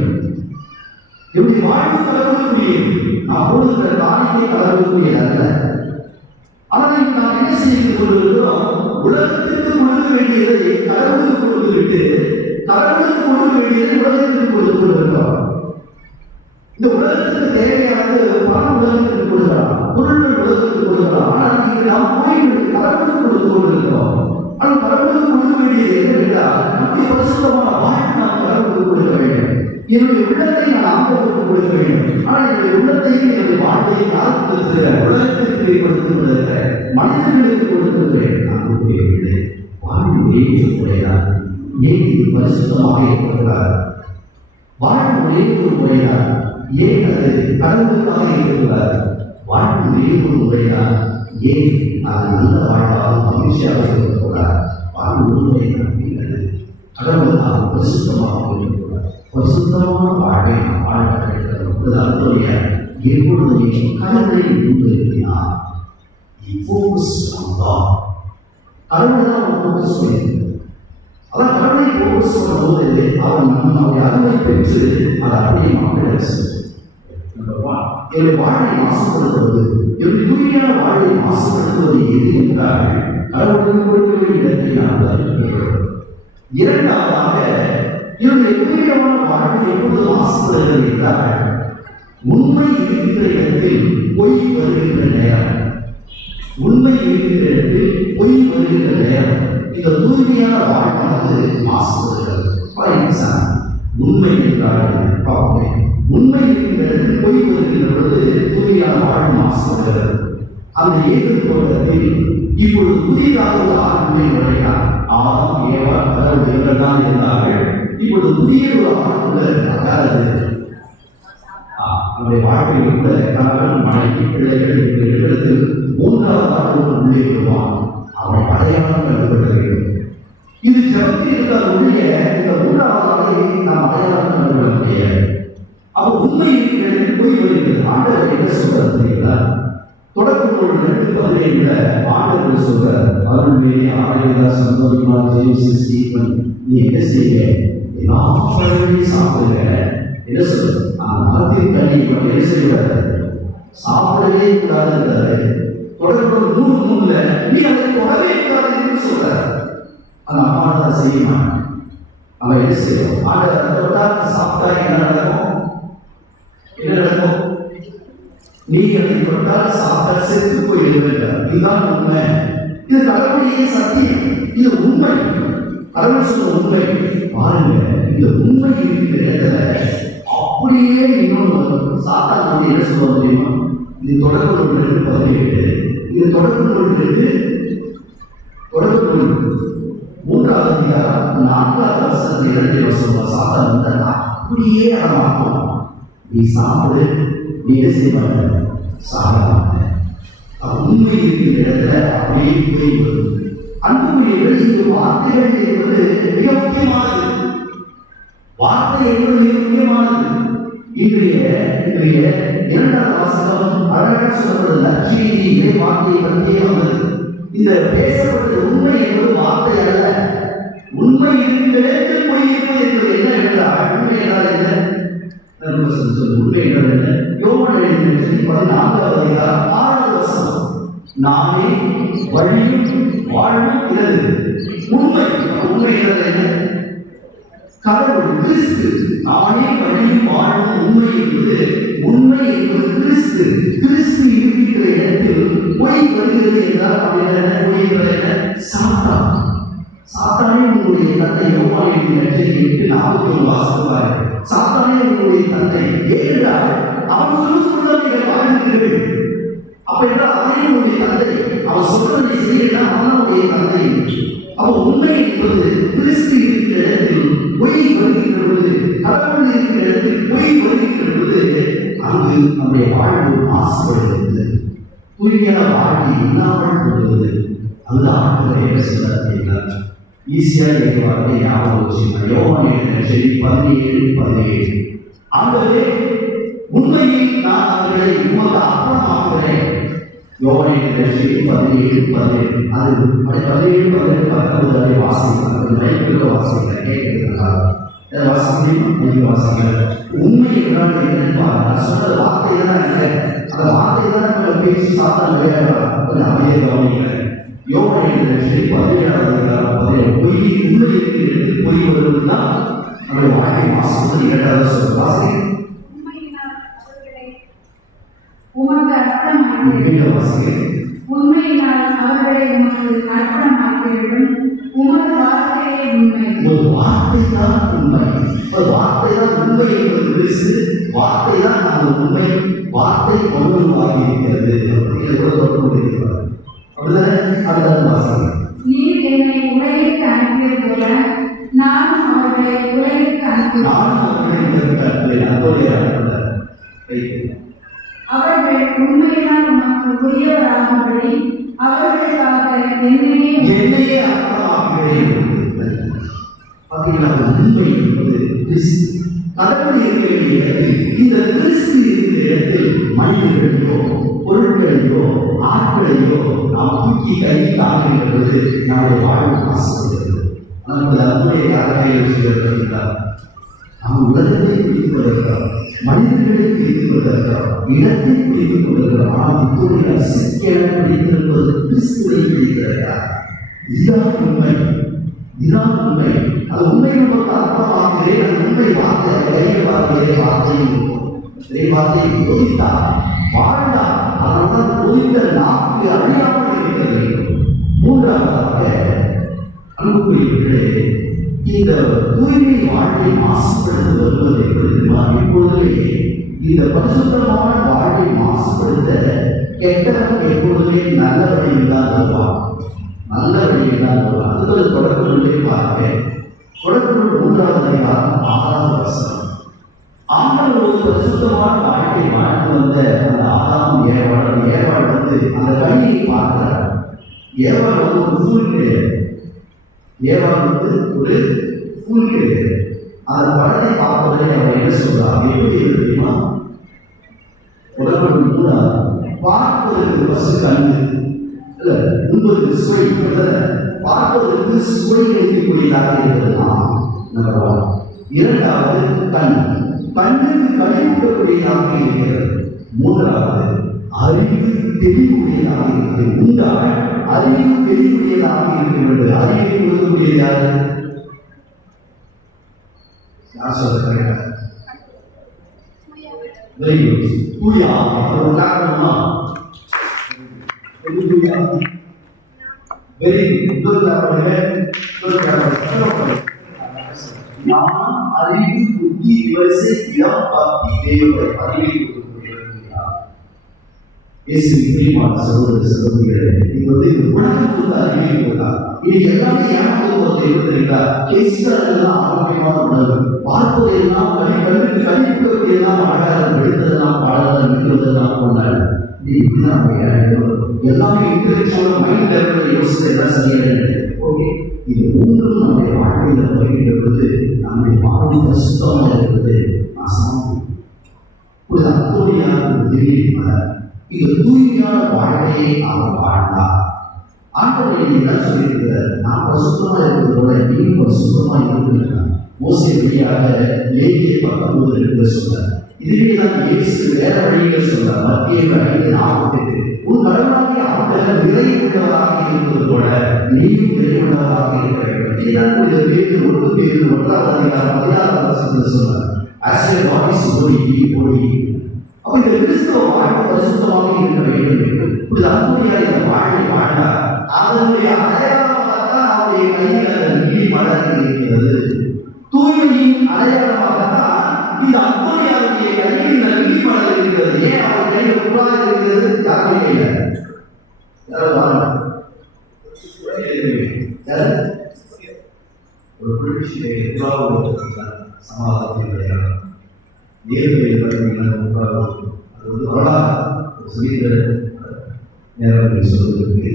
என்னுடைய வாழ்வு கடவுளுக்குரியது. நான் போடுகிற காரியத்தை கடவுளுக்குரியதல்ல. ஆனால் நாம் என்ன செய்து கொண்டிருக்கிறோம்? உலகத்திற்கு கொடுக்க வேண்டியதை கடவுளுக்கு கொடுத்துவிட்டு, கடவுளுக்கு கொடுக்க வேண்டியதை உலகத்திற்கு கொடுத்து கொண்டிருக்கிறோம். இந்த உலகத்துக்கு தேவையானது பணம் உலகத்திற்கு கொடுக்கலாம், பொருட்கள் உலகத்திற்கு கொடுக்கலாம். ஆனால் இங்கு நாம் போய்விட்டு கடவுளுக்கு கொடுத்து கொண்டிருக்கிறோம். ஆனால் கடவுளுக்கு கொடுக்க வேண்டியது என்னவென்றால், நம்முடைய பரிசுத்தமான வாழ்க்கை நாம் கடவுளுக்கு கொடுக்க வேண்டும். என்னுடைய உள்ளத்தை நான் ஆண்டவருக்கு கொடுக்க வேண்டும். ஆனால் என்னுடைய உள்ளத்தையும் என்னுடைய வாழ்க்கையை யாருக்கு கொடுத்துகிறேன்? உலகத்திற்கு கொடுத்துக்கிறேன், மனிதர்களுக்கு கொடுத்துக்கிறேன். நான் கொடுக்கவில்லை. வாழ்வு முறைதான். ஏன் இது பரிசுத்தமாக இருக்கிறார்? வாழ்வு ஒரே ஒரு முறைதான். ஏன் அது கடவுளுக்காக இருக்கிறார்? வாழ்வு ஒரே ஒரு முறைதான். ஏன் அது நல்ல வாழ்வாக மகிழ்ச்சியாக இருக்கிறார்? வாழ்வு ஒரு முறைதான். கடவுளுக்காக பரிசுத்தமாக இருக்கிறார். பரிசுத்தமான வாழ்வை நாம் வாழ கிடைக்கிறது. அதனுடைய எப்பொழுதுமே கடவுளை முன்னிறுத்தினார். கடவுள் தான் ஒரு போக்கஸ் பண்ணியிருக்கிறது. அதான் கடவுளை போக்கஸ் பண்ணும்போது அவன் நம்முடைய அறிவை பெற்று அதை அப்படியே மக்கள் என்னுடைய வாழ்வை மாசுபடுத்துவது, என்னுடைய தூய்மையான வாழ்வை மாசுபடுத்துவது எது என்றால் கடவுளுக்கு கொடுக்க வேண்டிய இடத்தை நாம் அறிவிக்கிறோம். இரண்டாவதாக என்னுடைய தூய்மையான வாழ்க்கை எப்பொழுது மாசுபடுகிறது என்றால் உண்மை இருக்கிற இடத்தில் பொய் வருகின்ற நேரம், உண்மை இருக்கிற இடத்தில் பொய் வருகின்ற நேரம் இந்த தூய்மையான வாழ்க்கையானது மாசுபடுகிறது. உண்மை என்றால் பார்ப்பேன். உண்மை இருக்கிற இடத்தில் பொய் வருகின்ற பொழுது தூய்மையான வாழ்க்கை மாசுபடுகிறது. அந்த ஏற்றுக்கொள்ளத்தில் இப்பொழுது புதிதாக ஒரு ஆளுமை நுழைகிறார். ஆதாம் ஏவாள் கடவுள் இவர்கள்தான் இருந்தார்கள். இப்பொழுது புதிய ஒரு ஆளுநர் அவருடைய வாழ்க்கையில் கூட கணவன் மனைவி பிள்ளைகள் இடத்தில் 3வது ஆளுநர் உள்ளே வருவான். அவனை அடையாளம் கண்டுகொள்ள வேண்டும். இது ஜபத்தில் இருந்தால் ஒழிய இந்த 3வது ஆளை நாம் அடையாளம் கண்டுகொள்ள முடியாது. அப்போ உண்மை இருக்கிறது போய் வருகிறது. ஆண்டவர் என்ன சொல்றாரு தெரியுங்களா? தொடக்க நூல் 2:17 ஆண்டவர் சொல்றார், அருள்மேலே ஆலயதா சந்தோஷமான ஜேம்ஸ் ஸ்டீபன், நீ என்ன செய்ய? சாப்பிடுங்க. என்ன சொல்றது? அந்த மரத்தின் கனி என்ன செய்வாரு? சாப்பிடவே கூடாது. தொடர்பு 3:3 நீ அதை தொடவே கூடாது சொல்றாரு. அந்த அம்மா அதை செய்ய மாட்டான். அவன் என்ன செய்வோம்? ஆண்டவர் சாப்பிட்டா என்ன நடக்கும்? என்ன நடக்கும்? நீ அதை தொட்டால் சாப்பிட்டா செத்து போயிடுவார். இதுதான் உண்மை. இது கடவுளுடைய சத்தியம். இது உண்மை. கடவுள் சொல்ல உண்மை. பாருங்க, இந்த உண்மை இருக்கிற இடத்துல அப்படியே இன்னொன்று சாத்தான் வந்து என்ன சொல்ல முடியுமா? இது தொடர்பு 2:17 இது தொடர்பு 3வது அதிகாரம் 4வது வசனத்தில் 2 வசனம் சாத்தான் வந்து அப்படியே அடமாக்குவான். நீ சாப்பிடு, நீ என்ன செய்வாங்க? சாப்பிட உண்மை இருக்கிற இடத்துல அப்படியே போய் வரும். அன்புக்குரியவர்கள், இங்கு வார்த்தைகள் என்பது மிக முக்கியமானது. வார்த்தை என்பது மிக முக்கியமானது. இன்றைய 2வது வாசகம் அழகாக சொல்லப்படுது. நற்செய்தி இறை வார்த்தையை பற்றியே வந்தது. இந்த பேசப்பட்ட உண்மை என்பது வார்த்தை அல்ல. உண்மை இருக்கிற இடத்தில் போய் இருப்பது என்பது என்ன என்றால், உண்மை என்றால் என்ன? வசனம் சொல்லு. உண்மை என்றால் என்ன? யோவான் எழுதின நற்செய்தி 14வது அதிகாரம் 6வது வசனம். நானே வழியும் வாழ்வும் இருக்கிறது. உண்மை. உண்மை என்றால் என்ன? கடவுள் கிறிஸ்து. நானே வழியும் வாழ்வும் உண்மை என்பது கிறிஸ்து. கிறிஸ்து இருக்கிற இடத்தில் பொய் வருகிறது என்றால் என்ன? பொய் என்பது என்ன? சாத்தான். சாத்தானே உங்களுடைய தந்தை. யோவான் எழுதின நற்செய்தி 8:41 வாசிப்பார். சாத்தானே உங்களுடைய தந்தை. ஏனென்றால் அவன் சொல்லுவதுதான் நீங்கள் வாழ்கிறீர்கள். அப்ப என்றால் அவனே உங்களுடைய தந்தை. அவன் சொல்றதை செய்யலாம், அவனுடைய தந்தை. அவன் உண்மை என்பது கிறிஸ்து இருக்கிற இடத்தில் பொய் வருகின்ற பொழுது, கடவுள் இருக்கிற இடத்தில் பொய் வருகின்ற பொழுது அங்கு நம்முடைய வாழ்வு மாசுபடுகிறது, தூய்மையான வாழ்க்கை இல்லாமல் போகிறது. அதுதான் என்ன சொல்றார்? ஈஸியா இந்த வார்த்தை ஞாபகம் வச்சுக்கணும். யோவான் எழுதின நற்செய்தி 17:17. ஆகவே உண்மையில் நான் அவர்களை உமக்கு அர்ப்பணமாக்குகிறேன். யோவான் எழுதின நற்செய்தி 17:17. அது 17:18 அதை வாசிக்கலாம். மைக்கில் வாசிக்கலாம், கேட்கிறதுனால வாசிக்க உண்மை என்றால் என்னன்னு நான் சொன்ன வார்த்தை தான் இல்லை. அந்த வார்த்தை தான் நம்ம பேசி சாத்தான் விளையாடுறான். கொஞ்சம் அமைதியை கவனிக்கிறேன். யோவான் எழுதின நற்செய்தி 17வது அதிகாரம் 17. பொய் உண்மை இருக்கிறது, பொய் வருவதுதான் நம்முடைய வாழ்க்கை மாசுபடுவது. 2வது சொல்ற வாசி. உண்மையினால் அவர்களை உமக்கு அர்ப்பணமாக்கிவிடும். உமது வார்த்தையே உண்மை. ஒரு வார்த்தை தான் உண்மை. ஒரு வார்த்தை தான் உண்மை என்பது கிறிஸ்து. வார்த்தை தான் அந்த உண்மை. வார்த்தை ஒன்றுவாகி இருக்கிறது. இதை கூட தொடர்பு இருக்கிறார். அப்படிதானே? அதுதான் வாசகம். நீர் என்னை உலகிற்கு அனுப்பியது போல நானும் அவர்களை உலகிற்கு அனுப்பினேன். அவர்கள் உண்மையினால் உனக்கு உரியவராகும்படி அவர்களுக்காக என்னையே அர்ப்பணமாக்குகிறேன். பார்த்தீங்களா? உண்மை என்பது கிறிஸ்து. கடவுள் இருக்கிற இடத்தில், இந்த கிறிஸ்து இருக்கிற இடத்தில் மனிதர்களையோ பொருட்களையோ ஆட்களையோ நாம் தூக்கி கை தாங்குகிறது. நம்முடைய வாழ்வு மாசுபடுகிறது. நமக்கு அன்புடைய யாரை வச்சுக்கிறார்? நாம் உலகத்தை பிடித்துக் கொண்டிருக்கிறோம், மனிதர்களை பிடித்துக் கொண்டிருக்கிறோம், இடத்தை பிடித்துக் கொண்டிருக்கிறோம். ஆனால் இப்போதைய சிக்கலை பிடித்திருப்பது கிறிஸ்துவை பிடித்திருக்கிறார். இதுதான் உண்மை. இதுதான் உண்மை. அது உண்மை நமக்கு அர்ப்பணமாகிறேன். அந்த உண்மை வார்த்தை கையில் வார்த்தையும் வார்த்தையை போதித்தார், வாழ்ந்தார். அதனால் போதித்த நாக்கு அழியாமல் இருக்க வேண்டும். 3வதாக அன்புக்குரியவர்களே, இந்த தூய்மை வாழ்க்கை மாசுபடுத்த வருவது எப்படி? எப்பொழுதுமே இந்த பரிசுத்தமான வாழ்க்கை மாசுபடுத்த கெட்டவன் எப்பொழுதுமே நல்ல வழியில் தான் வருவான். நல்ல வழியில் தான் வருவான். அதுக்கு தொடர்புகளை பார்க்க தொடர்பு 3வது அதிகாரம் 6வது வசனம். ஆண்டவர் ஒரு பரிசுத்தமான வாழ்க்கை வாழ்ந்து வந்த அந்த ஆதாம் ஏவாள் வந்து அந்த வழியை பார்க்கிறார். ஏவாள் வந்து ஒரு ஃபூல் கிடையாது. ஏவாள் வந்து ஒரு ஃபூல் கிடையாது. அந்த படத்தை பார்ப்பதை அவர் என்ன சொல்றார்? எப்படி தெரியுமா? உடம்பு 3 பார்ப்பதற்கு பசு கண்ணு இல்ல, உங்களுக்கு சுவை பார்ப்பதற்கு சுவை வைக்கக்கூடியதாக இருக்கிறதுனா நம்பர் 1. 2வது கண், கண்ணுக்கு கழிவுக்கூடியதாக இருக்கிறது. 3வது அறிவு தெளிவுடையதாக இருக்கிறது. உண்டாக அறிவு தெளிவுடையதாக இருக்கிறது. அறிவை கொடுக்கக்கூடியதாக யார் சொல்றாங்க? Very good. தூயா ஒரு காரணமா? Very good. ஞானம், அறிவு, புத்தி, விவரிசை, இடம், பக்தி, தேவதை அறிவை கொடுக்கக்கூடியவர்களாக இயேசுவின் பிரியமான சகோதர சகோதரிகளே, இது வந்து இந்த உலகத்துக்கு அறிவை கொடுத்தார். இது எல்லாமே ஏமாந்து போகிறது தெரியுங்களா? பேசுகிறதெல்லாம் ஆரோக்கியமான உணவு, பார்ப்பதெல்லாம் கழிப்புக்கூடியதெல்லாம் அழகாக படித்ததெல்லாம் பாடலாம் நிற்கிறதெல்லாம் கொண்டாடு. இது இப்படிதான் எல்லாமே இன்டெலெக்சுவல் மைண்ட் லெவலில் யோசித்து எல்லாம் சரியாக ஓகே. இது ஒன்றும் நம்முடைய வாழ்க்கையில் வருகின்ற பொழுது நம்முடைய வாழ்க்கை சுத்தமாக இருக்கிறது. ஒரு அத்தோடியான இது தூய்மையான வாழ்க்கையை அவர் வாழ்ந்தார். ஆண்டவர் என்ன சொல்லியிருக்கிறார்? நான் பரிசுத்தமாக இருக்கிறது போல நீயும் பரிசுத்தமாக இருக்கிறார். மோசே வழியாக லேவியை 19 சொன்னார். இதுவே தான் இயேசு வேற வழியில் சொன்னார். மத்திய 5:48 உன் கடவுளாகிய ஆண்டவர் விலை உள்ளவராக இருப்பது போல நீயும் விலை உள்ளவராக இருக்க வேண்டும். இதுதான் பேதுரு 1 சொன்னார். As your body is holy, be holy. அப்ப இந்த கிறிஸ்தவ வாழ்க்கை பரிசுத்தமாக இருக்க வேண்டும் என்று இப்படி அன்புடையார் இந்த வாழ்க்கை வாழ்ந்தார். அதனுடைய அடையாளமாகத்தான் அவருடைய கையில் நீடி மலர் இருக்கிறது. தூய்மையின் அடையாளமாகத்தான் இந்த அன்புடையாருடைய கையில் இந்த நீடி மலர் இருக்கிறது. ஏன் அவர் கையில் புறாக இருக்கிறது? யாருமே இல்லை. ஒரு புரட்சியை சமாதானத்தை கிடையாது. நேர்மையில் அது வரலாறு சொல்லிக்கிற நேரத்தில் சொல்வதற்கு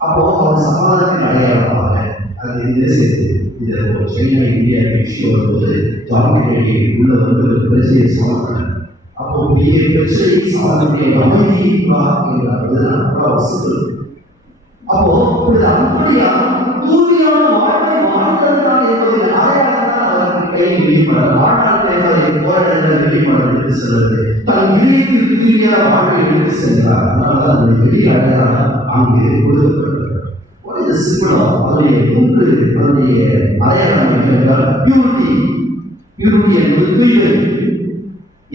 அப்போ அவர் சமாதானத்தின் அடையாளமாக அது இந்த சேர்த்து இதை ஒரு சைனா இந்தியா விஷயம் வரும்போது ஜாமியை உள்ள வந்து பிரச்சனையை சமாளித்தார். அப்போ பெரிய பிரச்சனையை சமாளிக்க அமைதி அப்போ இப்படி அப்படியா தூய்மையான வாழ்க்கை வாழ்ந்ததுதான் என்பதை அடையாளத்தான் கையில் வெளிப்படாது. வாழ்நாள் என்பதை போராட்டங்கள் வெளிப்பட செல்வது தன் இதயத்தில் தூய்மையான வாழ்க்கை எடுத்து சென்றார். அதனால அந்த வெளிய அடையாளம் அங்கே கொடுக்கப்பட்டது. அதனுடைய மூன்று அதனுடைய அடையாளம் என்றால் பியூரிட்டி என்பது தூய்மை.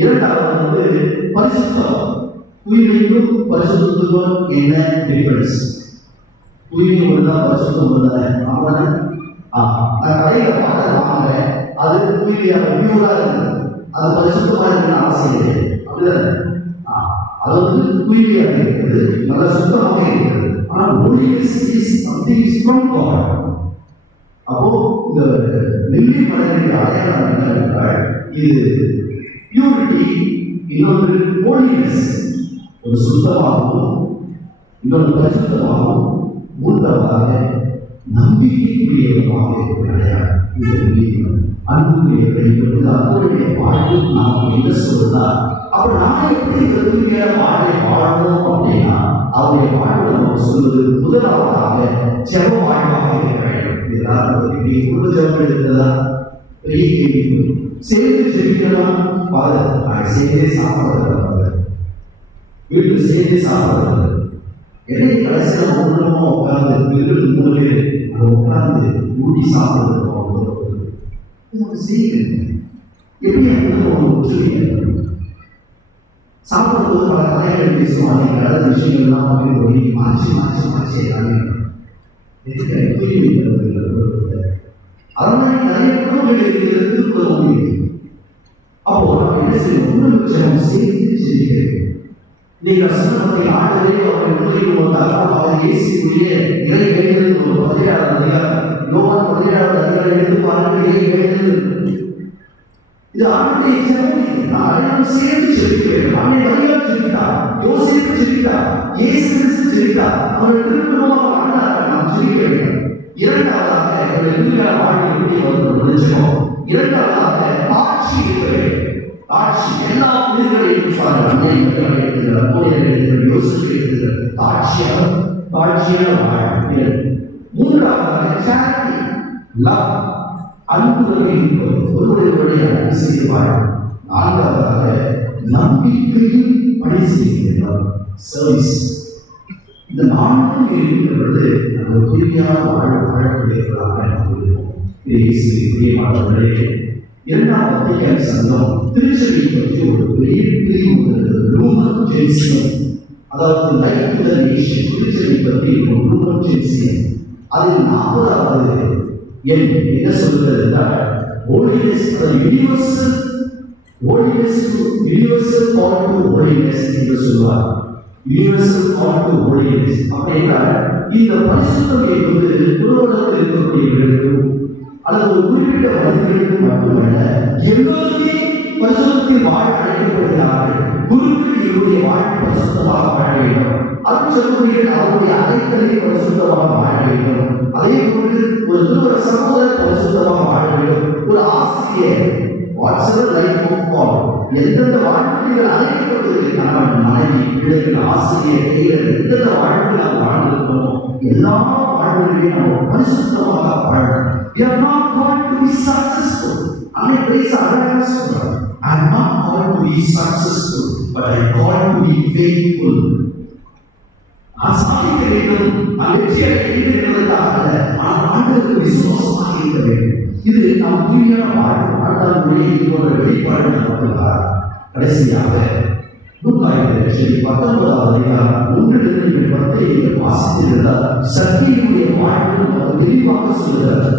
இரண்டாவது பரிசுத்தம். தூய்மைக்கும் பரிசுத்தத்துக்கும் என்ன டிஃபரன்ஸ்? தூய்மை ஒன்றுதான் பரிசுத்தம் ஒன்றுதானே? நான் கடையில பாட்டை வாங்குறேன், அது தூய்மையாக பியூரா இருக்குது, அது பரிசுத்தமா இருக்குன்னு அவசியம் இல்லை. அப்படிதானே? அது வந்து தூய்மையாக இருக்கிறது, நல்ல சுத்தமாக இருக்கிறது. ஆனால் holiness is something from God. அப்போ இந்த வெள்ளி மலரின் அடையாளம் என்னவென்றால் இது பியூரிட்டி, இன்னொன்று holiness, ஒரு சுத்தமாகவும் இன்னொரு பரிசுத்தமாகவும், மூன்றாவதாக நம்பிக்கைக்குரியவமாக இருக்கிற அடையாளம் இந்த வெள்ளி மலர். அன்புடைய வெளிப்பட்டு அன்புடைய வாழ்வு நாம் என்ன சொல்றதா? அப்ப நாம எப்படி இந்த தூய்மையான வாழ்வை வாழணும் அப்படின்னா அவருடைய வாழ்வு நம்ம சொல்வது முதலாவதாக ஜெப வாழ்வாக இருக்க வேண்டும். குடும்ப ஜெபம் இருக்கிறதா? பெரிய கேள்வி. சேர்ந்து ஜெபிக்கலாம், சேர்ந்தே சாப்பிடுறது, வீட்டில் சேர்ந்தே சாப்பிடுறது. என்னை கடைசியில் ஒன்றுமோ உட்கார்ந்து வீட்டில் 3 பேர் அதை உட்கார்ந்து ஊட்டி சாப்பிடுறது செய்யுங்க. எப்படி ஒற்றுமையாக சாப்பிடும்போது பல கதைகள் பேசுவாங்க, கடந்த விஷயங்கள்லாம் போய் மாற்றி எல்லாமே அதனால நிறைய குடும்பங்கள் இருக்கிறது. அப்போ நம்ம என்ன செய்யணும்? சேர்த்து செய்கிறேன். நீங்கள் சொன்னதை ஆண்டவரே அவரை உதவி வந்தால் அவர் இயேசுடைய இறை வேண்டுதல் ஒரு 17வது அதிகாரம், யோவான் 17வது அதிகாரம் எடுத்து பாருங்கள். இறை வேண்டுதல் இது ஆண்டுடைய ஜெபம். நான் சேர்த்து ஜெபிக்க வேண்டும். அவனை வழியாக ஜெபித்தார், யோசேப்பு ஜெபித்தார், இயேசு கிறிஸ்து ஜெபித்தார். அவர்கள் திருப்பமாக வாழ்ந்தார்கள், நாம் ஜெபிக்க வேண்டும். இரண்டாவதாக அவர்கள் வாழ்க்கை எப்படி வந்து நினைச்சோம். இரண்டாவதாக ஆட்சி இருக்க வேண்டும். ஆட்சி எல்லா உயிர்களையும் ஆட்சியாக வாழ்க்கை. மூன்றாவதாக சாரிட்டி, லவ், அன்புகளை ஒருவருடைய அன்பு செய்து வாழும். நான்காவதாக நம்பிக்கையும் பணி செய்கிறார், சர்வீஸ். இந்த 4 இருக்கிற பொழுது நம்ம தூய்மையான வாழக்கூடியவர்களாக நாம் இருப்போம். பிரியமானவர்களே, 2ஆம் வத்திக்கான் சங்கம் திருச்சபை பற்றி ஒரு பெரிய பிரிவு, லூமன் ஜென்சியம், அதாவது லைஃப் டு தி நேஷன். திருச்சபை பற்றி ஒரு லூமன் ஜென்சியம். அதில் 4வது என்ன சொல்கிறது என்றால் holiness, universal holiness to universal call to holiness என்று சொல்வார். universal call to holiness அப்படின்னா இந்த பரிசுத்தம் என்பது குருவலத்தில் இருக்கக்கூடியவர்களுக்கும் அல்லது ஒரு குறிப்பிட்ட மனிதர்களுக்கும் மட்டுமல்ல, எல்லோருமே பரிசுத்தத்தில் வாழ அழைக்கப்படுகிறார்கள். குருக்கள் இவருடைய வாழ்க்கை பரிசுத்தமாக வாழ வேண்டும். அது சொல்லக்கூடிய அவருடைய அழைத்தலை பரிசுத்தமாக வாழ வேண்டும். அதே போன்று ஒரு திருவர சகோதரர் பரிசுத்தமாக வாழ வேண்டும். ஒரு ஆசிரியர் எந்தெந்த வாழ்க்கைகள் அழைக்கப்பட்டது, கணவன், மனைவி, பிள்ளைகள், ஆசிரியர், கைகள், எந்தெந்த வாழ்க்கை நாம் வாழ்ந்திருக்கிறோம் எல்லா வாழ்க்கையிலையும் நம்ம பரிசுத்தமாக வாழணும். We are not going to be ஆனால் பிரேஸ் அழகாக சொல்றாங்க. I am not called to be successful, but I am called to be faithful. நான் சாதிக்க வேண்டும், நான் வெற்றி அடைய வேண்டும் என்பதற்காக அல்ல, ஆனால் ஆண்டவருக்கு விசுவாசமாக இருக்க வேண்டும். இது நாம் தூய்மையான வாழ்ந்தால் மொழியை போன்ற வெளிப்பாடு நமக்குள்ளார். கடைசியாக லூக்காயிரத்தி 19வது அதிகாரம் 1-10 வாசித்திருந்தால் சத்தியுடைய வாழ்வு நமக்கு தெளிவாக சொல்லுகிறார்.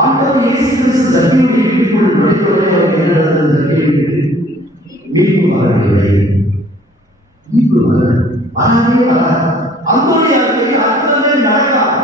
ஆண்டவர் இயேசு கிறிஸ்து சத்தியுடைய வீட்டுக்குள் நுழைந்தவரை அவர் என்ன நடந்தது? சத்தியுடைய மீட்பு வரவில்லை. மீட்பு வரவே வராது. அந்தோனியாருக்கு அற்புதமே நடக்காது.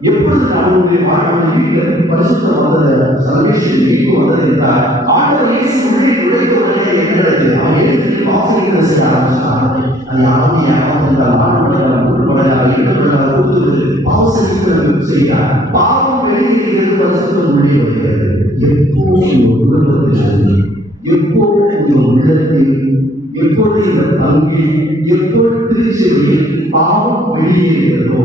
எப்பொழுது நம்முடைய வாழ்க்கை வீட்டில் பரிசுத்த வந்தது, சர்வேஷன் மீட்பு வந்தது என்றால் ஆண்டவர் இயேசு உள்ளே நுழைந்தவுடனே என்ன நடந்தது? அவன் எழுதி வாசனைகளை செய்ய ஆரம்பிச்சாங்க. அது யாருமே ஏமாத்திருந்தால் ஆண்டவர்கள் உட்படையாக இடப்படாத கூத்துவது பாவசனிப்பு செய்கிறார். பாவம் வெளியேறுகிறது, பரிசுத்தம் உள்ளே வருகிறது. எப்போது உங்கள் குடும்பத்தில், எப்போது உங்கள் உள்ளத்தில், எப்பொழுது இந்த பங்கில், எப்பொழுது திருச்செவியில் பாவம் வெளியேறுகிறதோ,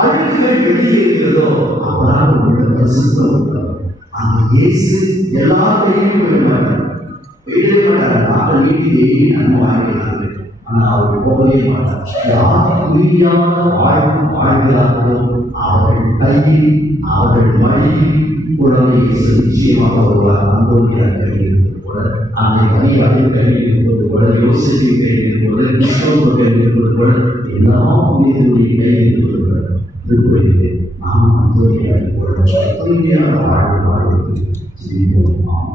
அழுக்குகள் வெளியேறுகிறதோ, அப்பதான் உள்ள பரிசுத்தம் உள்ளது. அந்த இயேசு எல்லாத்தையும் போயிடுவாங்க. நாங்கள் வீட்டிலேயே நன்மை வாங்கினார்கள், ஆனால் அவர்கள் போகவே மாட்டார். யார் குறியான வாழ்வு வாழ்கிறார்களோ அவர்கள் கையில், அவர்கள் வழியில் குழந்தை நிச்சயமாக வருவார். அந்தோனியார் கையில் கூட அந்த கனியாரின் கையில் இருப்பது போல, யோசிப்பின் கையில் இருப்பது, கிறிஸ்தவ கையில் இருப்பது போல, எல்லா புனிதனுடைய கையில் இருப்பது போல திருக்குறளிலே நாம் அந்தோனியாரை போல தூய்மையான வாழ்வு வாழ்வது ஜெபிப்போம்.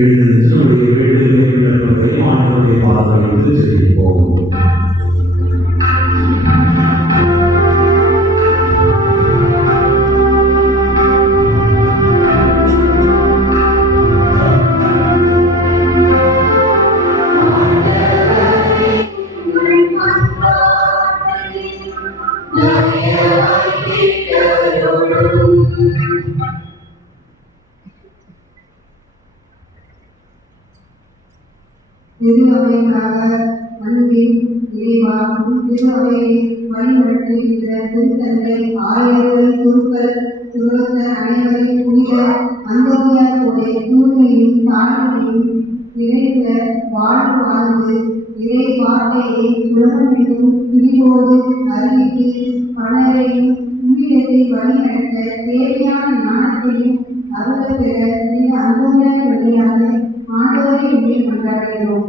எழுதுகிற ஆண்டவருடைய பாதங்களுக்கு ஜெபிப்போம். திருஅவைக்காக அன்பின் இறைவா, திருஅவையை வழிநடத்துகின்ற திருத்தந்தை, ஆயர்கள், குருக்கள், துறவர்கள் அனைவரின் புனித அந்தோனியாருடைய தூய்மையும் தாழ்மையும் நிறைந்த வாழ்வு வாழ்ந்து இறை வார்த்தையை உலகமெங்கும் துணிவோடு அறிவித்து பலரையும் புனிதத்தை வழிநடத்த தேவையான ஞானத்தையும் அருள் பெற இந்த அந்தோனியார் வழியாக ஆண்டவரை உண்மை கொண்டாடுகிறோம்.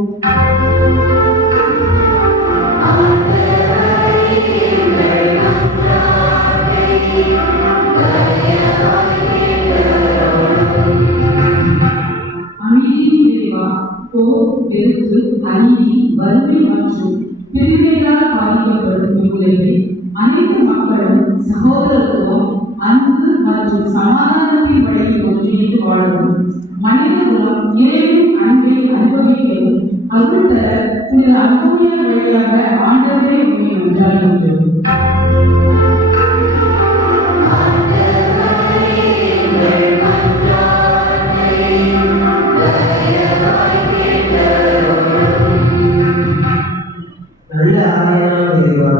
அமைதியின் இறைவா, போர், வெறுப்பு, அநீதி, வறுமை மற்றும் பிரிவினைகளால் பாதிக்கப்படும் இவ்வுலகில் அனைத்து மக்களும் சகோதரத்துவம், அன்பு மற்றும் சமாதானத்தின் வழியில் ஒன்றிணைந்து வாழவும், மனித குலம் இறைவன் அன்பை அனுபவிக்கவும் அருள் தர புனித அந்தோனியார் வழியாக ஆண்டவரை உண்மை கொண்டாடுகின்றோம். நல்ல ஆணையான இறைவா,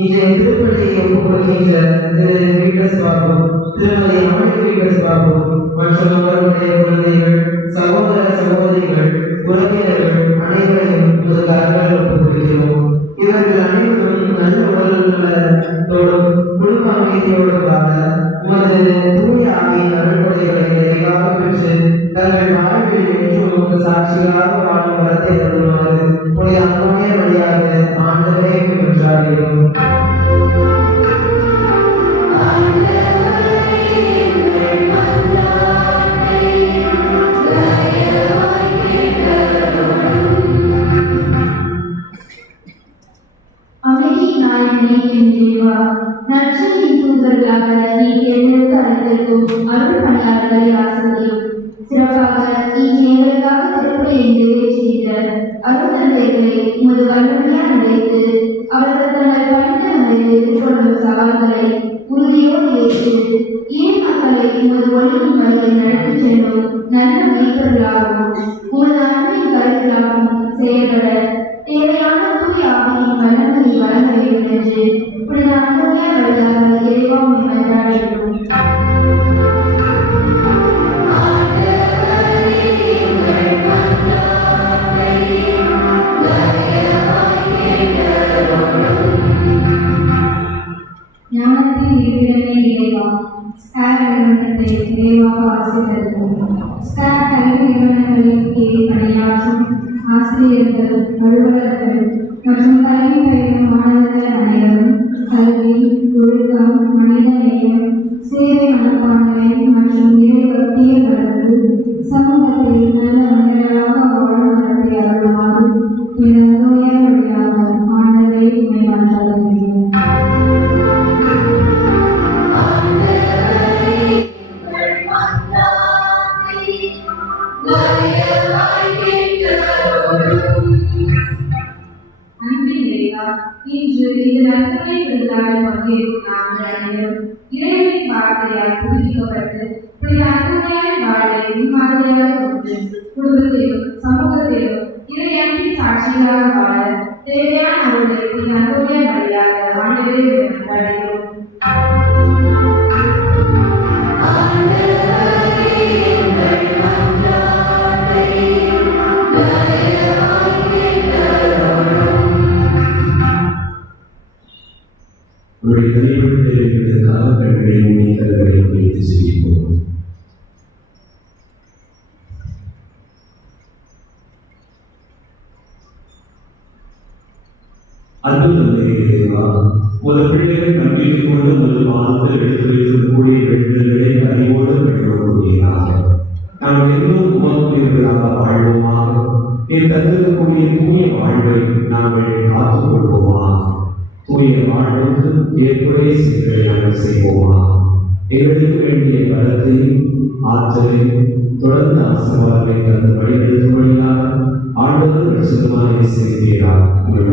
இன்றைய திருப்பலியை ஒப்புக்கொள்கின்ற திரு பீட்டர்ஸ் பாபு, திருமதி அமளி பீட்டர்ஸ் பாபு மற்றும் அவர்களுடைய குழந்தைகள், சகோதர சகோதரிகள், உறவினர்கள் அனைவரையும் உமது கரங்களில் ஒப்புக்கொள்கிறோம். இவர்கள் அனைவரும் நல்ல உடல் நலத்தோடும் குடும்ப அமைதியோடும் வாழ உமது தூய ஆவியின் அருள்கொடைகளை நிறைவாக பெற்று தங்கள் வாழ்வில் என்றும் உமக்கு சாட்சிகளாக வாழும் வரத்தை தருமாறு புனித அந்தோனியார் வழியாக ஆண்டவரை கொண்டாடுகிறோம். அமைதியின் நாயகனே என் இறைவா, நற்செய்தியின் தூதர்களாக நீ தேர்ந்தெடுத்து அழைத்திருக்கும் அருள் பணியாளர்களை ஆசிரியும். சிறப்பாக இன்று எங்களுக்காக திருப்பலியை நிறைவேற்றுகின்ற அருள் தந்தைகளை உமது வல்லமையால் நினைத்து அவர்கள் தங்கள் பணித்தனங்களில் எதிர்கொள்ளும் சவால்களை உறுதியோடு ஏற்று ஏன் மக்களை உமது ஒளியின் வழியில் நடத்திச் செல்லும் நல்ல மெய்ப்பொருளாகவும் உமது அன்பின் கருவிகளாகவும் செயல்பட தேவையான தூய ஆவியை ஆசிரியர்கள், அலுவலர்கள் மற்றும் கல்வி பயிலும் மாணவர்கள் அனைவரும் கல்வி, ஒழுக்கம், மனிதநேயம், சேவை மனப்பான்மை மற்றும் இறைபக்தியை வளர்த்து சமூகத்தில் நல்ல மனிதர்களாக வாழும் வரத்தை அருளுமாறு இந்த நோயால் வழியாக ஆண்டவரை உண்மை மன்றாடுகிறோம். அன்பின் இறைவா, இன்று இந்த நற்கருணை விருந்தாளில் பங்கேற்கும் நாங்கள் அனைவரும் இறைவனின் வார்த்தையால் புதுப்பிக்கப்பட்டு புனித அன்னையாரின் வாழ்வை முன்மாதிரியாக கொண்டு குடும்பத்திலும் சமூகத்திலும் இறை அன்பின் சாட்சிகளாக வாழ தேவையான அவர்களை புனித அன்னையார் வழியாக ஆண்டவரை கொண்டாடுகிறோம். உங்களுடைய தனிப்பட்ட தேவைகளுக்காக கண்களை மூடி கருவறை வைத்து செய்வோம். அன்பு தந்தையே இறைவா, ஒரு பிள்ளைகள் நம்பிக்கை கொண்டு ஒரு பாதத்தில் எடுத்து வைத்திருக்கக்கூடிய வேண்டுதல்களை அறிவோடு பெற்றுக்கொள்வீராக. நாம் எல்லோரும் உமக்குரியவர்களாக வாழ்வோமாக. நீ தந்திருக்கக்கூடிய தூய வாழ்வை நாங்கள் காத்துக் கொள்வோமாக. தூய வாழ்வுக்கு ஏற்புடைய செயல்களை நாங்கள் செய்வோமாக. எங்களுக்கு வேண்டிய பலத்தையும் ஆற்றலையும் தொடர்ந்து ஆசீர்வாதங்களை தந்து வழிநடத்தும்படியாக ஆண்டவர் பிரசுத்தமாக செய்கிறார். உங்கள்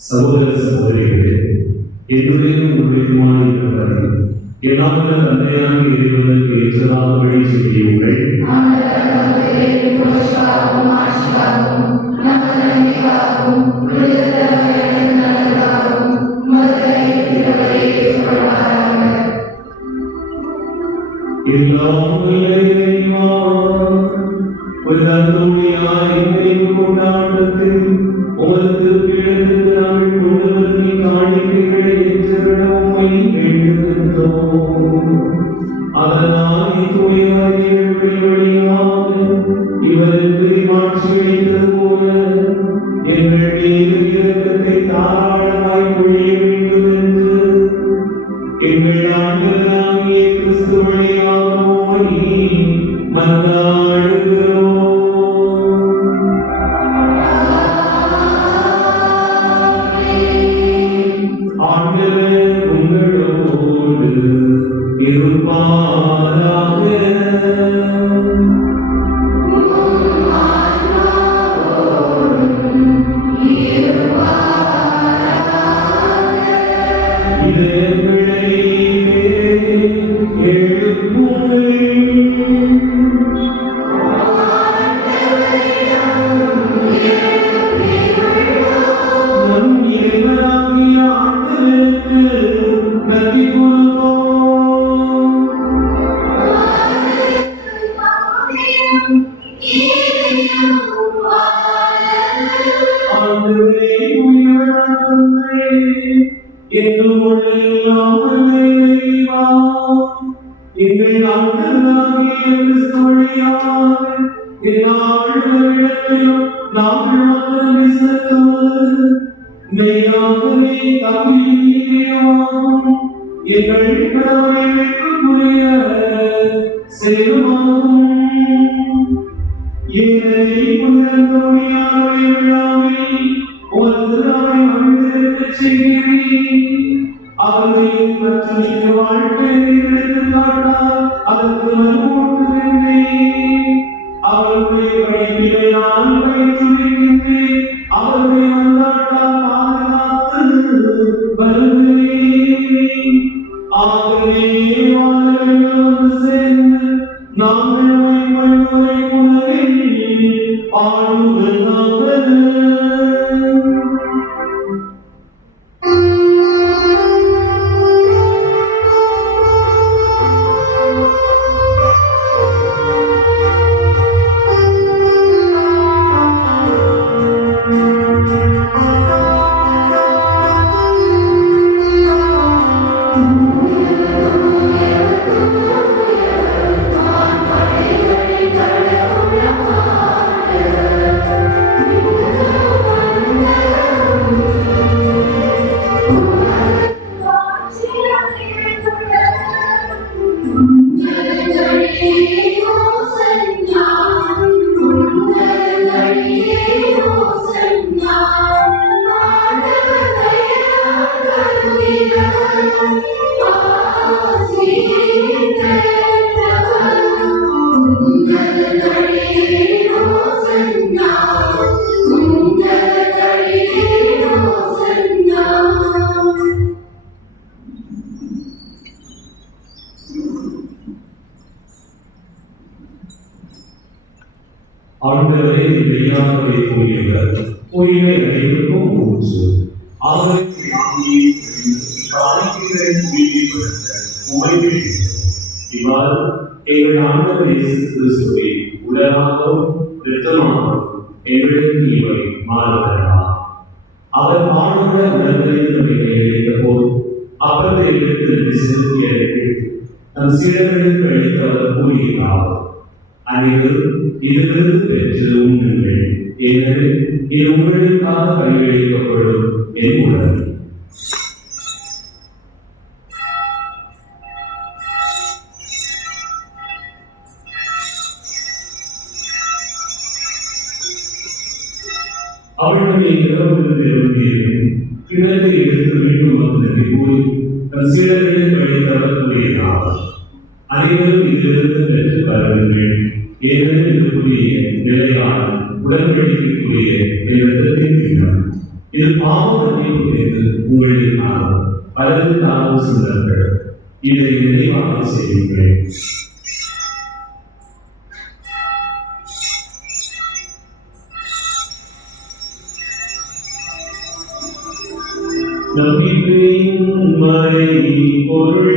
சகோதர சகோதரிகளே, என்னுடைய உங்களுடையதுமான இருக்கிறது எல்லாமே தந்தையான இறைவனுக்கு ஏற்றதாக வழி செய்யுங்கள். எல்லாம் இறைவா, ஒரு தந்தையாய் நினைவு கொண்டாட்டத்தில் உமது திருப்பிடத்திற்கு நாங்கள் கொண்டு வந்து காணிக்கைகளை ஏற்றுவிடவுமை வேண்டுகின்றோம். அதனால் இத்தூயவாதிகள் வழியாக இவருக்கு மாற்றி வைத்தது போல எங்கள் மீது இரக்கத்தை தாராளமாய் பொழிய வேண்டும் என்று எங்கள் ஆண்டவராகிய கிறிஸ்து வழியாக மன்றாடுகிறோம். ஆண்டவரே மெய்யாகவே தூயவர், தூய்மை அனைவருக்கும் ஊற்று. அவரை இவ்வாறு எங்கள் ஆண்டவர் இயேசு கிறிஸ்துவை உடலாகவும் இரத்தமாகவும் எங்களுக்கு இவை மாறுகிறதா? அவர் மாறுகிற உடல்களில் அளித்த போது அப்பத்தை எடுத்து செலுத்திய தம் சீடர்களுக்கு அளித்தவர் கூறியதாகும். அனைவரும் இதிலிருந்து பெற்று உண்ணுங்கள், ஏனெனில் இது உங்களுக்காக பரிகரிக்கப்படும் என் உடல். அவளுடைய இரவிலிருந்து எழுதியவன் கிணத்தை எடுத்து மீண்டும் வந்ததை கூறி தன் சீடர்களுக்கு அளித்தவர் கூறியதாகும். அனைவரும் இதிலிருந்து பெற்று பரவுங்கள், ஏனெனில் இதுக்குரிய நிலையான உடன்படிக்கைக்குரிய இரத்தத்தின் பின்னர் இது பாவ மன்னிப்பு என்று உங்களுக்காகவும் பலருக்காகவும் சிந்தப்படும். இதை நினைவாக செய்யுங்கள். நம்பிக்கையின் மறை பொருள்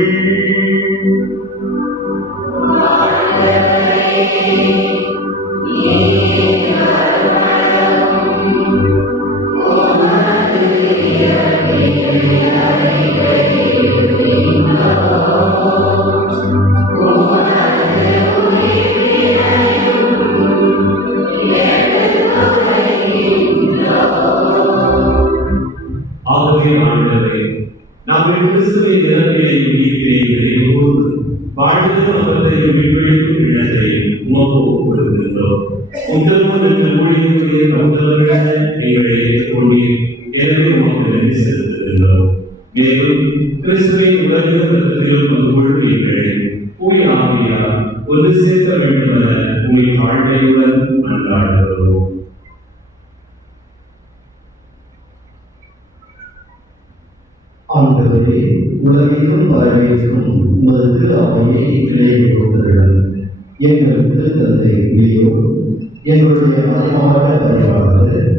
நாங்கள் கிறிஸ்துவின் இறப்பையும் உயிர்ப்பையும் நினைவுகூர்ந்து வாழ்விலும் அப்பத்தையும் விண்வெளிக்கும் இடத்தையும் உமக்கு ஒப்புக்கொடுக்கின்றோம். உங்களும் எங்கள் ஊழியர்களுடைய தகுந்தவர்களாக எங்களை ஏற்றுக்கொண்டீர், எனவே உமக்கு நன்றி செலுத்துகின்றோம். மேலும் கிறிஸ்துவின் உலக ரத்தத்தில் பங்கு கொள்வீர்கள். தூய ஆவியார் ஒரு சேர்க்க வேண்டும் என உங்கள் தாழ்மையுடன் மன்றாடுகிறோம். ஆண்டவரே, உலகிற்கும் பரவிற்கும் உமது திரு அவையை நிலைவு கொடுத்தருடன் எங்கள் திருத்தந்தை லியோ, எங்களுடைய மறைமாவட்ட பணியாளர்,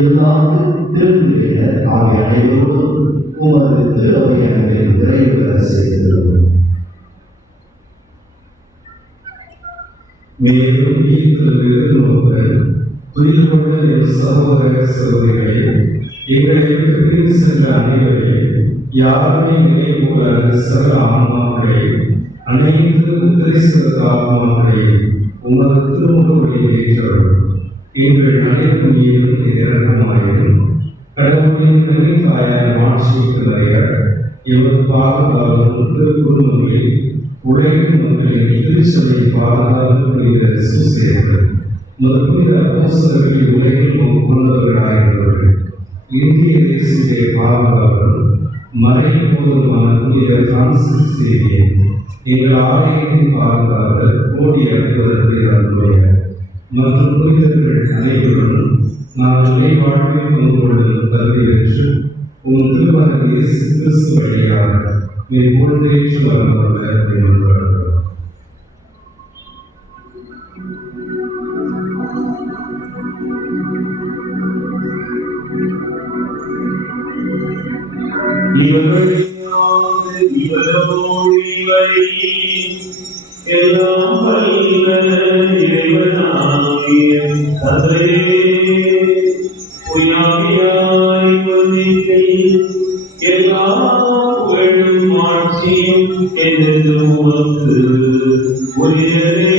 எல்லாத்து திருநிலையினர் ஆகிய அனைவரோடும் உமது திரு அவையை நிறைவு பெற செய்திருக்கிறோம். மேலும் துயில் கொண்ட என் சகோதர சகோதரிகளை, எங்களை பிரிந்து சென்ற அனைவரையும் யாருமே நினைவுகூடாத சகல ஆன்மாக்களை, அனைத்து உத்தரிசித்த ஆன்மாக்களை உமது திருமுகவழி ஏற்றவர்கள் எங்கள் அனைத்து மீதும் இறக்கமாயிரும். கடவுளின் கன்னித்தாயான மாட்சிக்கு மறையார் எமது பாதுகாவலும் திருக்குடும்பங்களில் உழைக்கும் மக்களின் திருச்சபை பாதுகாப்பு புனித சுசேர்கள் புனித அப்போஸ்தலர்களின் உலகில் கொண்டவர்களாயிருந்தவர்கள் இந்திய தேசத்தை பாதுகாவலும் மறை போதுமான புனித பிரான்சிஸ் சேவியர் எங்கள் ஆலயத்தின் பாதுகாவலர் கோடி அனுப்புவதற்கு அன்புடைய மற்றும் புனிதர்கள் அனைவருடன் நான் நிலைவாழ்வில் பங்கு கொள்ளும் கல்வி பெற்று உன் திருமகன் இயேசு கிறிஸ்து வழியாக குழந்தையற்று வரவல்ல என்றார்கள். எல்லாம் வல்ல இறைவனாகிய தந்தையே, உயாவியாய் வந்திக்கை எல்லா புகழும் ஆட்சியும் எனது உமக்கு உரியதே.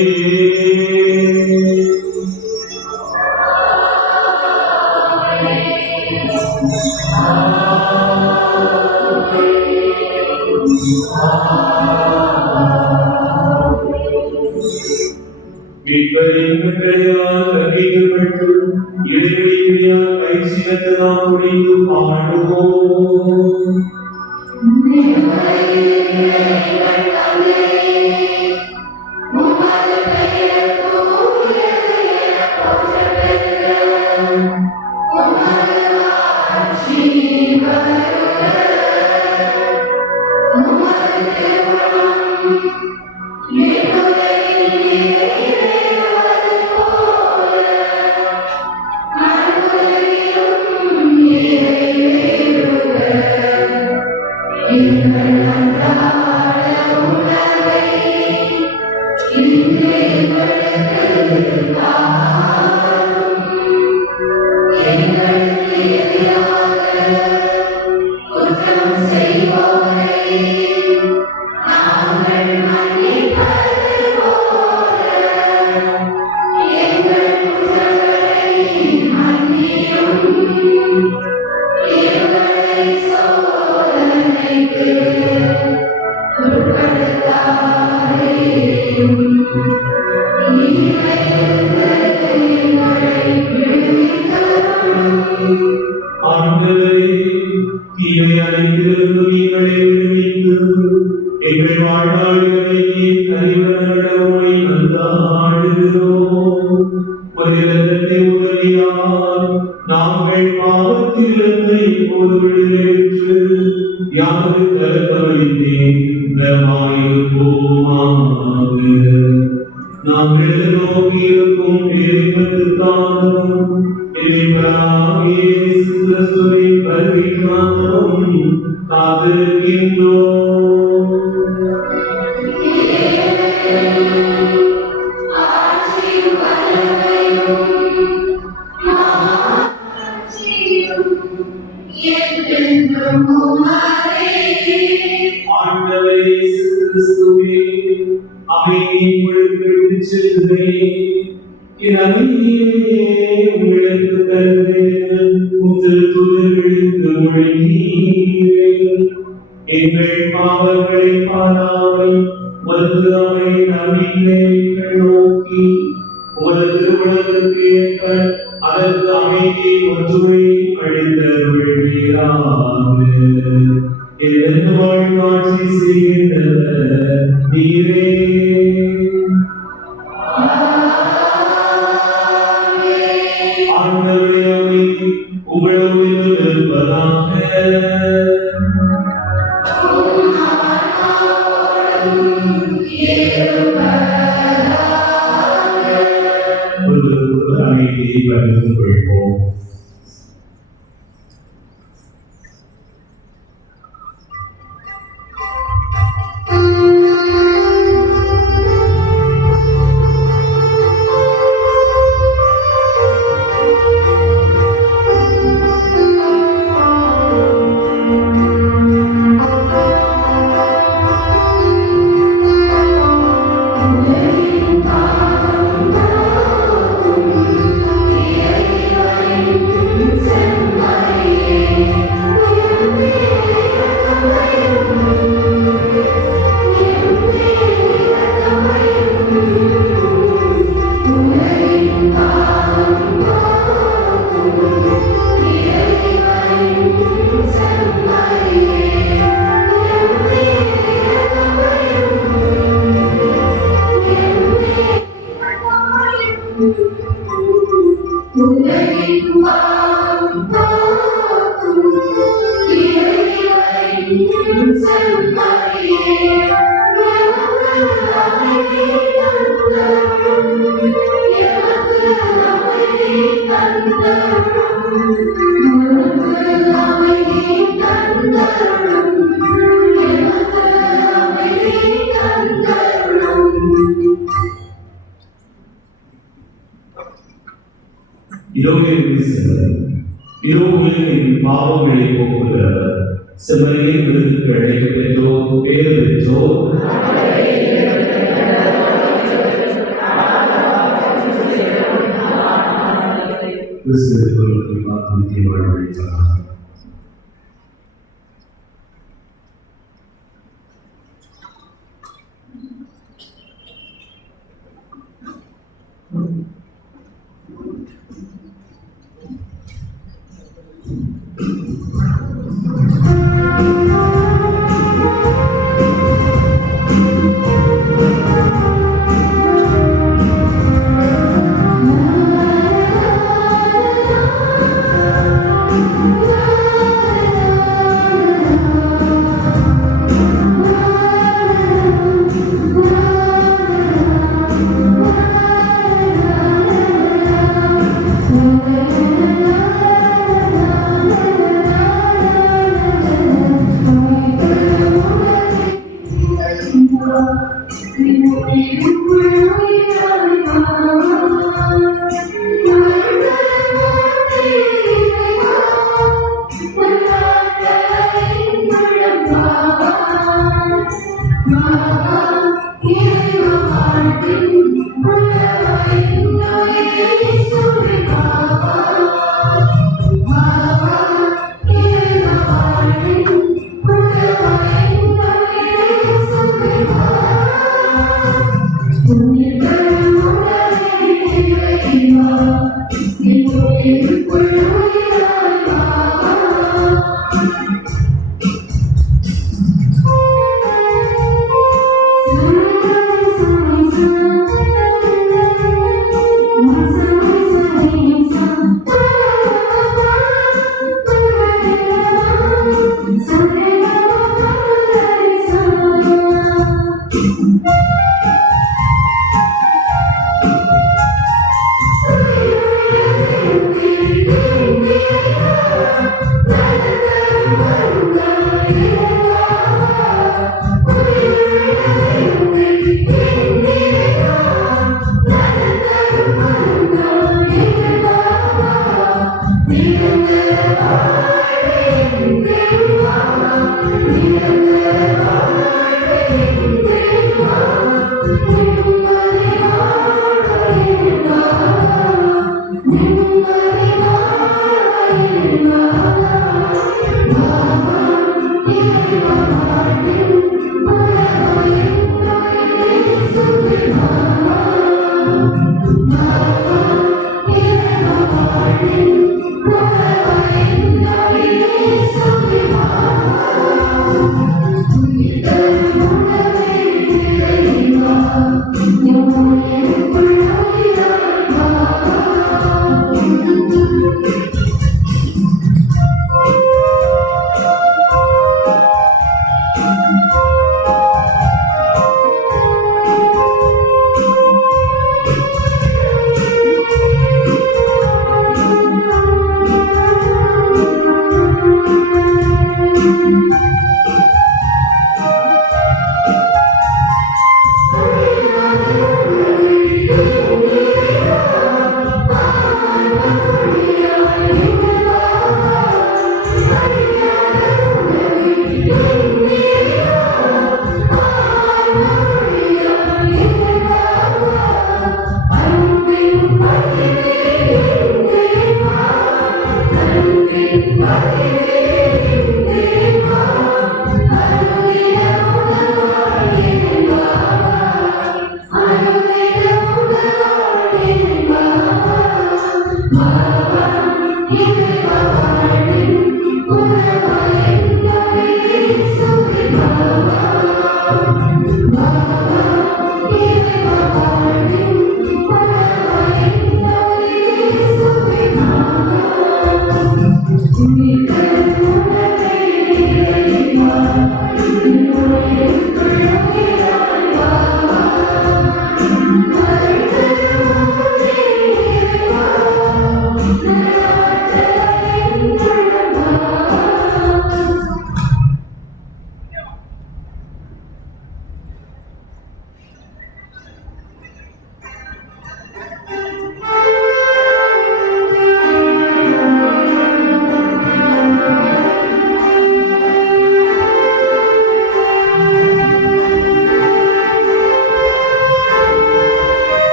எங்கள் வாழ்நாள்களை அறிவனடமை வந்தாடுகிறோம். ஒரு இரத்தத்தை உதவியால் நாங்கள் பாவத்திலிருந்து இப்போது விடுதலை பெற்று யாரு கலக்கவழித்தேமாயிருப்போமாக. நாங்கள் நோக்கியிருக்கும் இறைவனுக்காகவும் இறைவனாகிய கிறிஸ்துவின் வருகைக்காகவும் காத்திருக்கின்றோம். ஆண்டவரே கிறிஸ்துவே, அமைதியை உங்களுக்கு விட்டுச் செல்கிறேன். என் அமைதியையே உங்களுக்கு தருகிறேன். உங்கள் தூதர்களுக்கு மொழிகிறேன். எங்கள் பாவங்களை பாராமல் உமது அவை நம்பிக்கை நோக்கி உமது திருமணத்திற்கு ஏற்ப அதற்கு அமைதி ஒற்றுமை அளித்தருள்வீராக. வாழ் காட்சி செய்கின்றவர் நீரே. ஆண்டவரே உங்களோடு இருப்பதாக. ஒருவருக்கொருவர் அமைதியை பகிர்ந்து கொள்வோம். இதோ உலகின் பாவங்களை போக்குகிறவர். செம்மறியின் விருதுக்கு அழைக்கப் பெற்றோர் பேறு பெற்றோர். கிறிஸ்துவுக்குள் நித்திய வாழ்வை.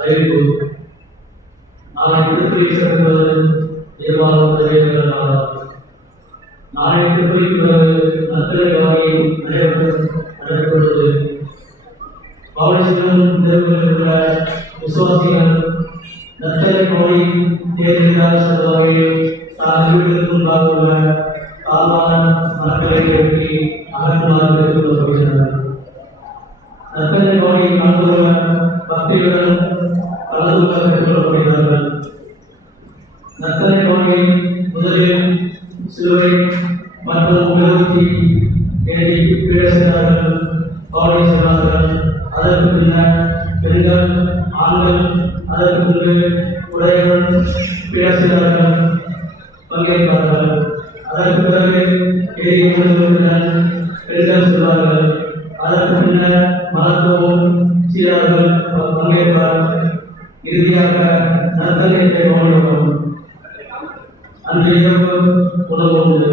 அறிவிப்பு நாளை திருப்பலி சிறப்பது எதிர்பார்க்கும் நிறைவேறலாம். நாளை திருப்பலிக்கு பிறகு நற்கரை வாரியம் நடைபெறுவது பாவசிலும் தேர்வுகளில் உள்ள விசுவாசிகள் நற்கரை கோரி தேர்தல் சென்ற வகையில் தான் வீட்டிற்குள்ளாக உள்ள தாழ்வான மரங்களை வெட்டி அகற்றுமாறு கேட்டுக்கொள்ளப்படுகின்றனர். நற்கரை கோரியை காண்புள்ள பக்தியுடன் கலந்து கொள்ள கேட்டுக்கொள்ளப்படுகிறார்கள். நற்கரை கோரியை முதலில் சிலுவை மற்றும் உலகத்தி ஏறி பேசுகிறார்கள், கோரி செய்கிறார்கள். அதற்கு பின்னர் பெண்கள் ஆண்கள் அதற்கு பிறகு உடையவன் பேசுகிறார்கள், பங்கேற்பார்கள். அதற்கு பிறகு பெண்கள் சொல்வார்கள். அதற்கு பின்னர் மருத்துவம் சீரர்கள் பங்கேற்பார்கள். இறுதியாக நற்கரையத்தை கவனிக்கும். அன்று இரவு உணவு உண்டு.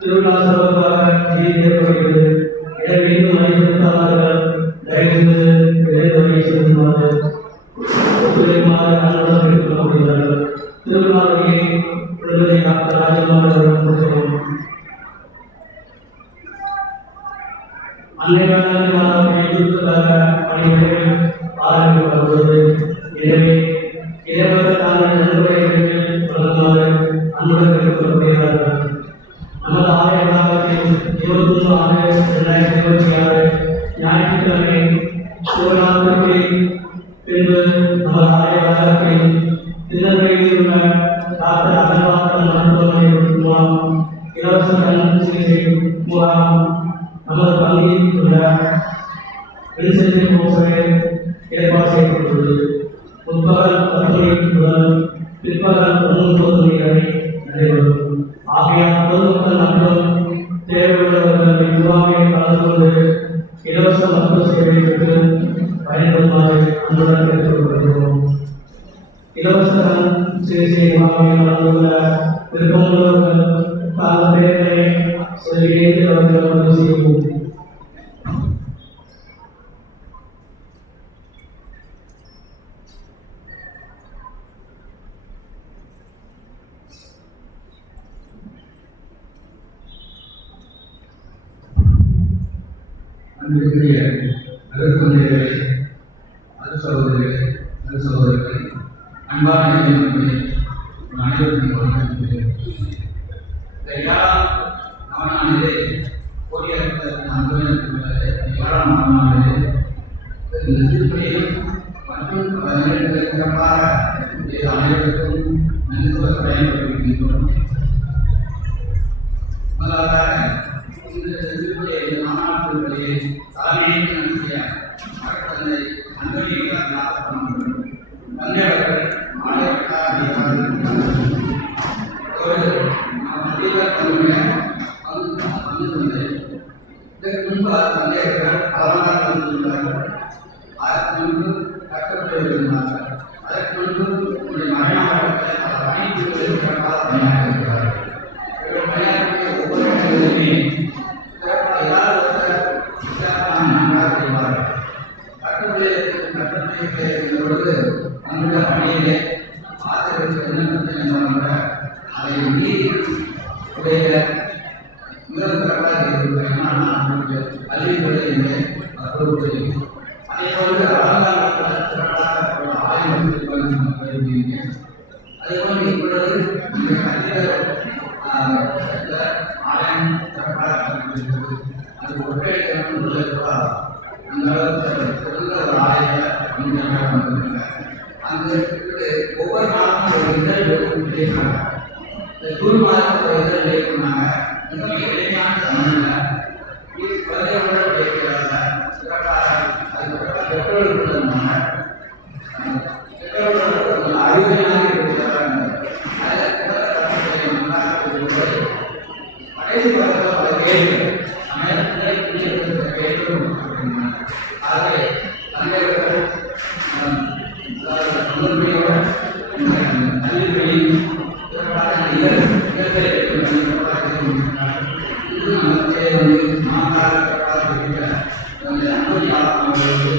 திருவிழா சிறப்பாக ஏற்படுகிறது. எனவே இன்னும் வழி செலுத்தாதவர்கள் தயவுசெய்து விரைந்து வழி செலுத்துமாறு ஒத்துழைக்குமாறு அன்புடன் கேட்டுக்கொள்ளப்படுகிறார்கள். திருவிழாவையை விடுதலை டாக்டர் ராஜகுமார் அவர்கள் கொடுக்கிறோம். அன்னையான மாதாவை எதிர்ப்பதாக பணிகள் ஆரம்பிக்கப்படுகிறது. எனவே இறைவனுக்கான நன்கொடைகளை வழங்குமாறு அன்புடன் கேட்டுக்கொள்ளப்படுகிறார்கள். நமது ஆலய வளாகத்தில் 21/6/2026 ஞாயிற்றுக்கிழமை திருவிழாவிற்கு பின்பு நமது ஆலய வளாகத்தில் திருநெல்வேலியில் உள்ள டாக்டர் அகர்வால் மருத்துவமனை மூலம் இலவச கண் சிகிச்சை முகாம் நமது பள்ளியில் உள்ள பெண்செல்வி மோசடியில் ஏற்பாடு செய்யப்பட்டுள்ளது. முற்பகல் 10 மணி முதல் பிற்பகல் 1:30 மணி வரை நடைபெறும். ஆகையால் பொதுமக்கள் மற்றும் தேவையுள்ளவர்கள் இம்முகாமில் கலந்து கொண்டு இலவச மருத்துவ சேவை பெற்று பயன்படுமாறு அன்புடன் கேட்டுக்கொள்கிறோம். இலவச கண் சிகிச்சை முகாமில் கலந்து கொள்ள விருப்பமுள்ளவர்கள் தங்கள் பெயர்களை சொல்லி அவர்கள் பதிவு செய்யவும். அன்பிற்குரிய நடுத்தந்தையர்களே, சகோதரர்களே, சகோதரர்களே, அன்பான இறைவனே, அனைவருக்கும் வணக்கம். அவனானதே மற்றும் சிறப்பாக அனைவருக்கும் நன்றி சொல்ல பயன்படுத்துகின்றோம். முதலாக இந்த திருப்பதியை மாநாட்டுடைய தலைமையை நடத்திய தந்தை அந்தோனியார் நாகப்பன் தந்தை அவர்கள் இதற்கு முன்பாக தந்தையர்கள் பலமாக வந்துள்ளார்கள். அதற்கு முன்பு கட்டப்பட்டிருந்தார்கள். அதற்கு முன்பு உங்களுடைய மறைமாவட்டத்தை அனைத்து சிறப்பாக பணியாற்றிருக்கிறார்கள். ஒவ்வொரு இடங்களிலுமே சிறப்பாக ஏதாவது சிறப்பாக நன்றாக செய்வார்கள். கட்டப்பட்டு பொழுது நம்முடைய பணியிலே ஆசிரியர்கள் என்ன செஞ்சாங்க, அதை மீறி உடைய முதல் சிறப்பாக இருக்கிறார்கள். கல்வித்துறை என்று அப்பொழுது அதே போன்று அலங்காரத்தில் சிறப்பாக ஆய்வு அதே போன்று இப்பொழுது ஆலயம் சிறப்பாக அது ஒற்றை அந்த சிறந்த ஒரு ஆலயத்தை அங்கு ஒவ்வொரு நாளும் ஒரு இதழ் பேசினாங்க. இந்த ஜூன் மாதம் ஒரு இதழ் எழுதினாங்க. மிக எளிமையான தமிழில் சிறப்பாக அதுக்கப்புறம் பெற்றோர்கள் இருந்தாங்க. பெற்றோர்கள் அறிவுரையாக இருக்கிறாங்க. கடைசி படத்தில் பல கேள்விகள் ஆகவே தந்தையர்கள் முதன்மையோட கல்வியில் இயற்கை இது நமக்கு மாணவர்களுக்கு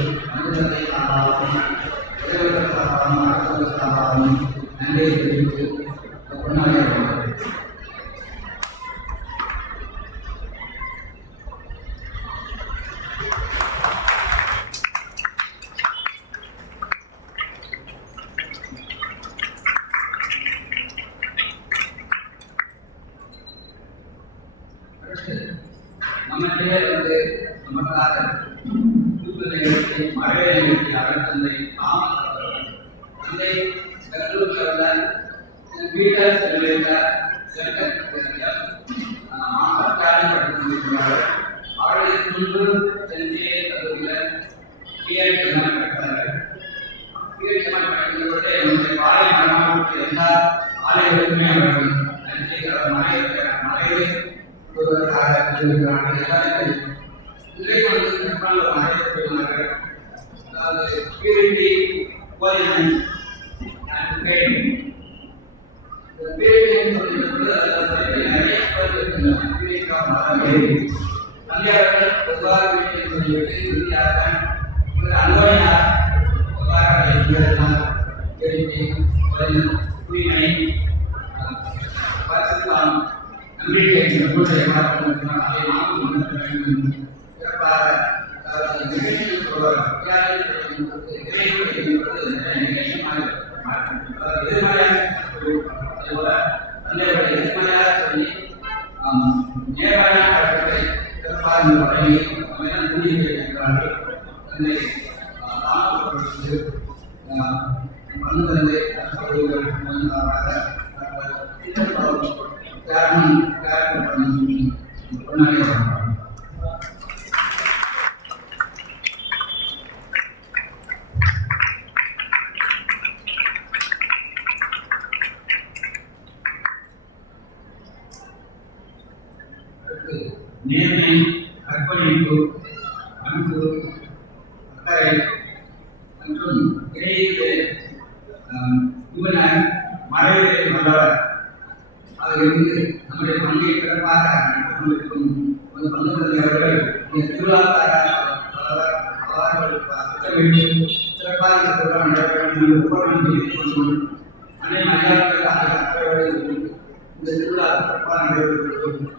நமக்காக தூக்குதலை நிகழ்ச்சி மழை நிகழ்ச்சி அவர் தந்தை தாமஸ் அவர்கள் தந்தை பெங்களூரில் உள்ள பீட்டர்ஸ் சென்டர் படித்திருக்கிறார்கள். அவர்களுக்கு முன்பு சென்னையை கல்லூரியில் பிஎட் எல்லாம் பெற்றார்கள். பிஎட் எல்லாம் படித்ததோடு என்னுடைய பாலை மனமாவுக்கு எல்லா ஆலைகளுக்குமே அவர்கள் மலையை ஒருவராக இருக்கிறார்கள். எல்லாருக்கும் இன்றைக்கு வந்து கற்பால் ஒரு மலையை போனார்கள். அதாவது பியூரிட்டி கோலிமெண்ட் அண்ட் ட்ரைனிங் நிறைய தந்தையாளர்கள் எவ்வாறு சொல்லிவிட்டு இறுதியாக அன்பையார் உரிமை பரிசுத்தம் நம்பிக்கை சிறப்பாக நேர்மை, அர்ப்பணிப்பு, அன்பு, அக்கறை மற்றும் இடையிலே இவனர் மறைவிலே வல்லவர். அதிலிருந்து நம்முடைய பங்கை சிறப்பாக நடக்கும் ஒரு பங்கு தந்தையவர்கள் இந்த திருவிழாக்காக அவர்களுக்கு சிறப்பாக இந்த திருவிழா நடைபெற வேண்டும் உபகரணம் செய்து கொண்டு அன்னை மரியாதைக்காக அக்கறையோடு இந்த திருவிழா சிறப்பாக நடைபெறும்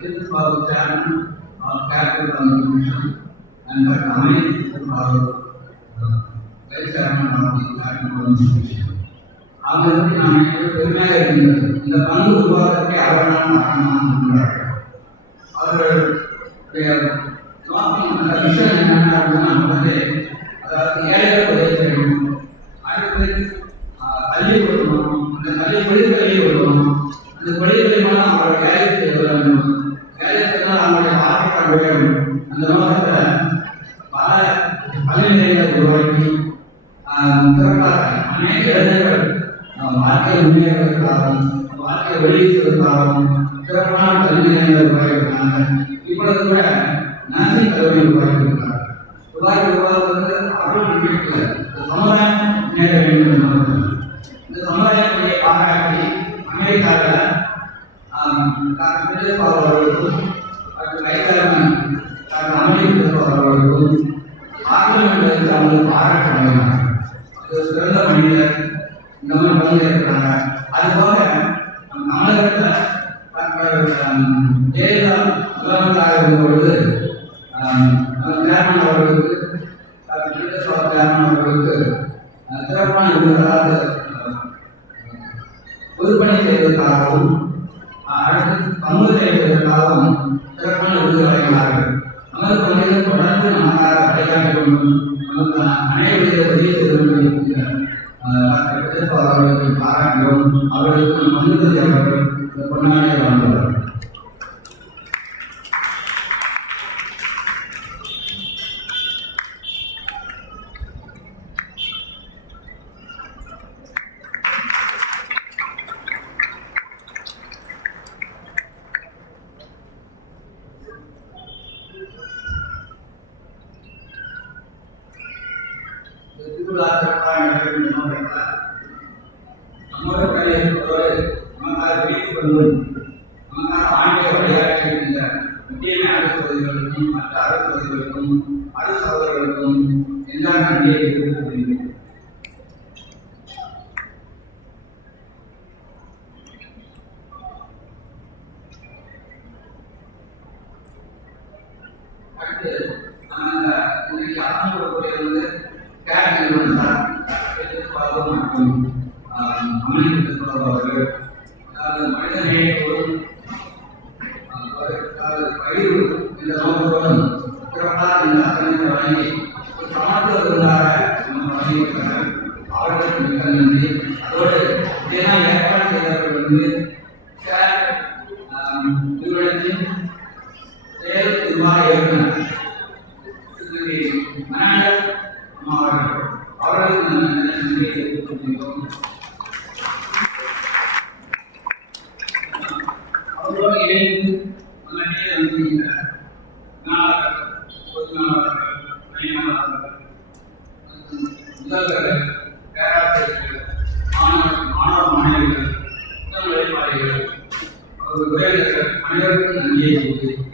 This is our chairman of Capital Commission and Dr. Amit is our vice chairman of the Capital Commission. அவர்களுக்கு நான் பெருமையாக இருக்கின்றது. இந்த பங்கு உருவாக்கத்தை அவர்களால் காரணமாக அவர்களுடைய நோக்கம் அந்த விஷயம் என்னன்னா அதாவது ஏழை உதவி செய்யணும், அடுத்து கல்வி கொடுக்கணும், அந்த கல்வி கொடுக்கணும், அந்த கொள்கைகளை மூலம் அவர்கள் வேலை செய்ய வேண்டும். வேலை செய்தால் அவங்களுடைய வாழ்க்கை வேண்டும். அந்த நோக்கத்தில் பல பல்நிலைகளை உருவாக்கி சிறப்பாக அநேக இளைஞர்கள் வாழ்க்கையை முன்னேறுவதற்காகவும் வாழ்க்கையை வெளியிடுவதற்காகவும் சிறப்பான கல்விநிலையங்களை உருவாக்கியிருக்காங்க. இப்பொழுது கூட நர்சிங் கல்வி உருவாக்கியிருக்கிறார். உருவாக்குவது அவர்கள் நிகழ்ச்சியில் சமுதாயம் முன்னேற வேண்டும் என்பது இந்த சமுதாயத்துடைய பாராட்டி அமெரிக்காவில் டாக்டர் அவர்களுக்கும் டாக்டர் வைசாமன் டாக்டர் அமெரிக்க அவர்களுக்கும் பார்லிமெண்ட் அவங்களுக்கு பாராட்டு வழங்கினார். அது சிறந்த மனிதர், இந்த மாதிரி பங்கேற்கிறாங்க. அதுபோக தமிழகத்தில் டாக்டர் ஜெயலலிதா முதலமைச்சராக இருந்தபொழுது சேர்மன் அவர்களுக்கு டாக்டர் சேர்மன் அவர்களுக்கு சிறப்பான விருதுகளாக பொதுப்பணி செய்வதற்காகவும் அடுத்து சமூக செய்வதற்காகவும் சிறப்பான விருது வழங்கினார்கள். நமது பணிகள் தொடர்ந்து நமக்காக வழிகாட்ட வேண்டும், நமக்கு அனைவருடைய உதவி செய்ய வேண்டும். அவர்களுக்கு பாராட்டுகிறோம். அவர்களுக்கு மனிதத்தை அவர்கள் இந்த பொன்னாடை வாழ்ந்தவர். நம்மோட கலையோடு நமக்காக பிடித்துக் கொள்வோம். நமக்கான ஆண்டிய வழிகாட்டி இருக்கின்ற முக்கியமான அரசு பகுதிகளுக்கும் மற்ற அரசு பகுதிகளுக்கும் அரசு சகோதரர்களுக்கும் எல்லா நன்றியை தெரிவித்துக் அடுத்து இன்னைக்கு அரசாங்கக்கூடிய வந்து கேட் நிறுவனம் சார் மற்றும் அமைச்சர் அவர்கள் அதாவது மனிதநேயத்தோடும் பகிர்வு என்ற நோக்கத்துடன் சிறப்பாக இந்த அரசனை வழங்கி ஒரு சமத்துவ விருந்தாக நம்ம வழங்கியிருக்கிறார்கள். அவர்களுக்கு மிக நன்றி. அதோடு இதெல்லாம் ஏற்பாடு செய்தவர்கள் வந்து கேட் நிறுவனத்தின் செயல் நிர்வாக இயக்குனர் அவர்களுக்கு நன்றியை தெரிவித்துக் கொள்கிறோம். அவர்களோடு இணைந்து முதல்வர்கள், பேராசிரியர்கள், மாணவ மாணவிகள், உயர்நிலைப்பாளைகள், அவர்கள் உரையாளர்கள் அனைவருக்கும் நன்றியை கூறுகிறேன்.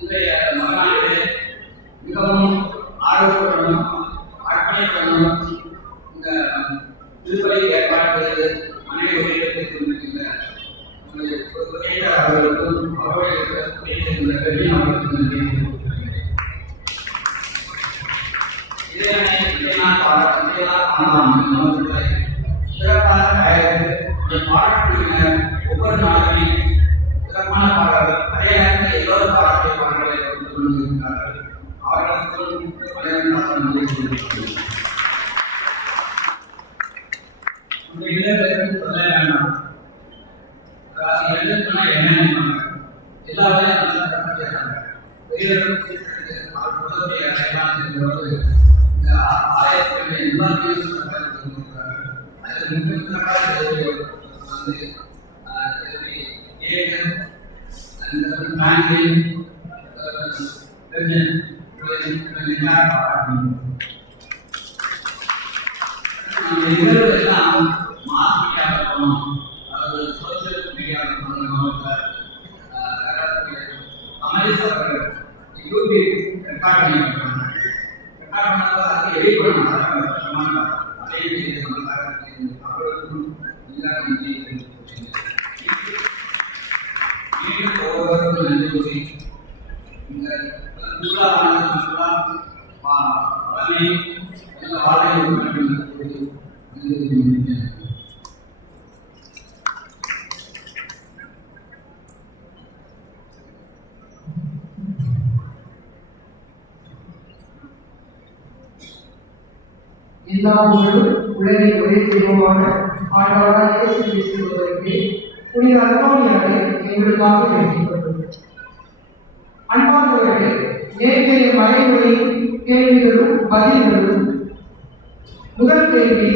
இன்றைய மகனானது மிகவும் ஆர்வத்துடனும் அர்ப்பணிப்புடனும் இந்த திருப்பலி ஏற்பாடு அனைவரையும் கொண்டிருக்கின்ற அவர்களுக்கும் அவர்களுக்கு அவர்களுக்கு நன்றி. இதை நான் காணலாம். சிறப்பாக பாடக்கூடிய ஒவ்வொரு நாளுமே சிறப்பான பாடல்கள் அதே நேரத்தில் எல்லோரும் பாடக்கூடிய பாடல்களை கொண்டிருக்கிறார்கள். அவர்களுக்கும் சொல்ல வேண்டாம். எழுதுனா என்ன எல்லாத்தையும் இந்த ஆலயத்தினுடைய எல்லாத்தையும் எல்லாம் மாசியாக இருக்கணும். அதாவது சோசியல் மீடியாவில் அமெரிக்கா அவர்கள் யூடியூப் ரெக்கார்ட் பண்ணியிருக்காங்க. ரெக்கார்ட் பண்ணால் அதை எடிட் பண்ணணும். அதையும் அவர்களுக்கும் ஒவ்வொருவருக்கும் நன்றி கூறி இந்த எல்லா உலகின் ஒரே தெய்வமான ஆண்டவராக இயேசு கிறிஸ்துவுக்கு புனித அந்தோனியாரை எங்களுக்காக வேண்டிக்கொள்ளும். அன்பார்ந்தவர்களே, நேற்றைய மறைமுறை கேள்விகளும் பதில்களும். முதல் கேள்வி,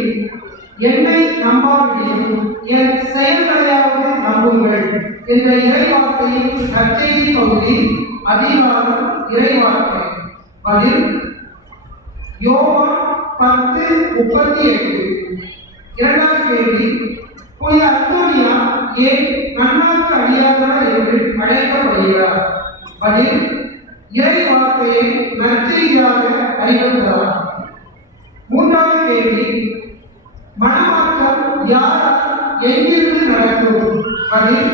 என்னை நம்பாவிடியும் என் செயல்களையாவது நம்புங்கள் என்ற இறைவார்த்தையின் நற்செய்தி பகுதி அதிகாரம் இறைவார்த்தை. பதில், யோவான் 10:38. இரண்டாவது கேள்வி, புனித அந்தோனியா ஏன் நன்னாக்கு அடியாதவர் என்று அழைக்கப்படுகிறார்? பதில், இறை வார்த்தையை நற்செய்தியாக அறிவிக்கிறார். மூன்றாவது கேள்வி, மனமாற்றம் யாரால் எங்கிருந்து நடக்கும்? பதில்,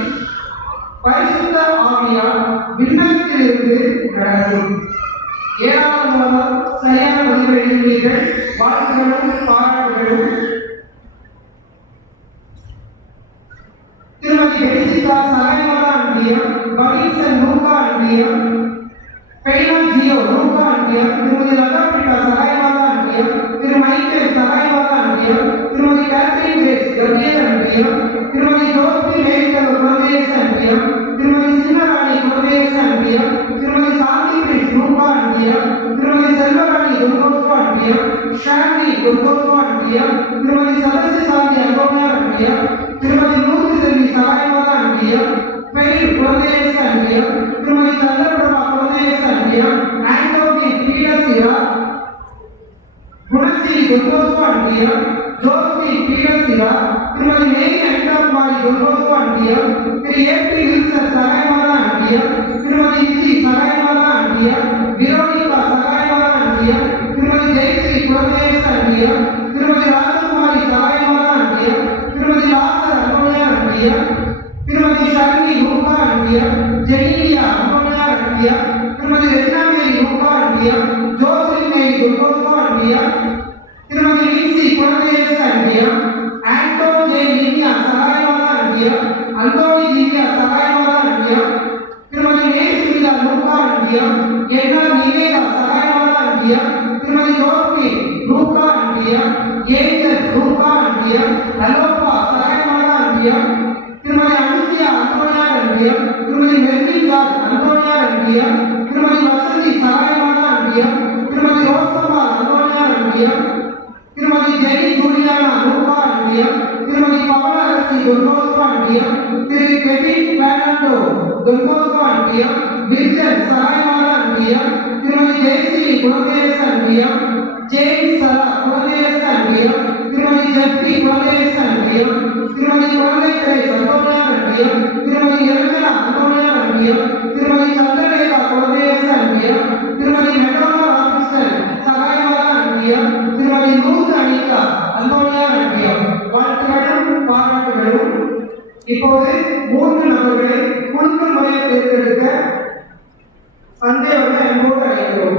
பரிசுத்த ஆவியால் விண்ணகத்திலிருந்து நடக்கும். ஏழாவது மூலம் சரியான பதில் எழுதுகிறீர்கள். வாழ்த்துகளும் பாராட்டுகளும். திருமதி பெரிசிகா சகாயமாதா அன்பியம், பகீசன் லூகா அன்பியம், பெய்னா ஜியோ லூகா அன்பியம், திருமதி லதாபிரிகா சகாயமாதா அன்பியம், திரு மைக்கேல் சகாயமாதா அன்பியம், திருமதி கேத்ரின் கிரேஸ் கபியர் அன்பியம், திருமதி ஜோதி மேய்கல் குழந்தையேச அன்பியம், திருமதி சின்னராணி குழந்தையேச அன்பியம், திருமதி சாந்தி கிரேஸ் லூகா அன்பியம், திருமதி செல்வராணி துர்கோஸ்கோ அன்பியம், ஷாந்தி துர்கோஸ்கோ அன்பியம், திருமதி சதசி சாந்தி அன்போமியா அன்பியம், திருமதி நூறு செல்வி சகாயமாதா அன்பியம், பெயர் குழந்தையேச அன்பியம், திருமதி சந்திரபிரபா குழந்தையேச அன்பியம், ஆண்டோனி பீடசியா, குணஸ்ரீ தொன்போஸ்கோ அன்பியம், ஜோஸ்ரீ பீட்டர் சிரா, திருமதி மேரி அனிதாகுமாரி தொன்போஸ்கோ அன்பியம், திரு ஏபி வில்சன் சகாயமாதா அன்பியம், திருமதி விஜி சகாயமாதா அன்பியம், விரோனிகா சகாயமாதா அன்பியம், திருமதி ஜெயஸ்ரீ குலதேச அன்பியம், திருமதி ராஜகுமாரி சகாயமாதா அன்பியம், திருமதி லாசர் அன்போனியா அன்பியம், திருமதி ஷர்மி லூகா அன்பியம், ஜெனிலியா அன்போனியா அன்பியம், திருமதி ரெட்னா மேரி லூகா அன்பியம், ஜோசப் மேரி தொன்போஸ்கோ அன்பியம், திருமதி வின்சி குலதேச அன்பியம், ஆண்டோன் ஜே லினியா சகாயமாதா அன்பியம், அந்தோனி திவ்யா சகாயமாதா அன்பியம், திருமதி மேரி சுமிதா லூகா அன்பியம், என்னா நிவேதா சகாயமாதா அன்பியம், திருமதி ஜோஸ்பி லூகா அன்பியம், ஏஞ்சல் லூகா அன்பியம், அலோபா சகாயமாதா அன்பியம், திருமதி அனுசியா அந்தோனியா அன்பியம், திருமதி மெர்லின் ஜார்ஜ் அந்தோனியா அன்பியம், திருமதி வசந்தி சகாயமாதா அன்பியம், திருமதி ரோசம்மா அந்தோனியா அன்பியம், திருமதி ஜெனி ஜூலியானா லூகா அன்பியம், திருமதி பவள அரசி தொன்போஸ்கோ அன்பியம், திரு கெவின் பெர்னாண்டோ தொன்போஸ்கோ அன்பியம், வில்சன் சகாயமாதா அன்பியம், திருமதி ஜெயஸ்ரீ குலதேச அன்பியம், ஜேம்ஸ் சரா குலதேச அன்பியம், திருமதி ஜெப்பி குலதேச அன்பியம், திருமதி குழந்தைகளை அந்தோனியா அன்பியம், திருமதி எல்கனா அந்தோனியா அன்பியம், திருமதி சந்திரலேகா குலதேச அன்பியம், திருமதி மெடோனா ராபின்சன் சகாயமாதா அன்பியம், திருமதி லூத் அனிகா அந்தோனியா அன்பியம். வாழ்த்துக்களும் பாராட்டுகளும். இப்போது 3 நபர்களை குழுக்கள் முறையில் தேர்ந்தெடுக்க சந்தே அவர்களை அன்போடு அழைக்கிறோம்.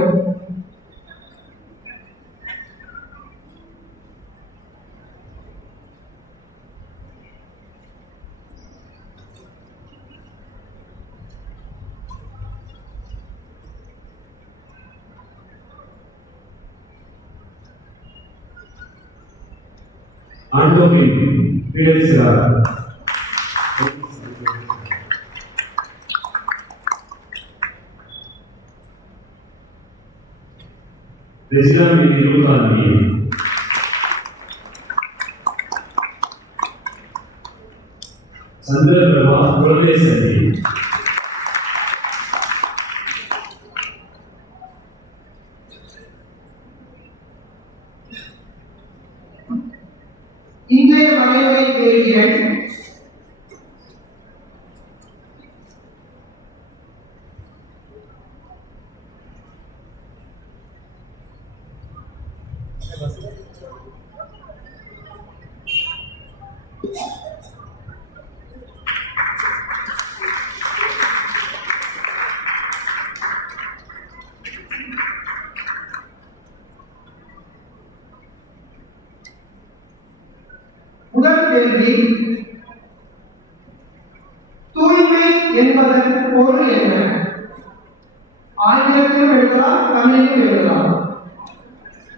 ஆண்டோவின் பீட்டர் சிரா, ரெஜினா மேரி லூகா அன்பியம், சந்திரபிரபா குலதேச அன்பியம், இன்றைய வரையறை கேள்விகள். முதல் கேள்வி, தூய்மை என்பதன் பொருள் என்ன? ஆங்கிலத்திலும் எழுதலாம், தமிழிலும் எழுதலாம்.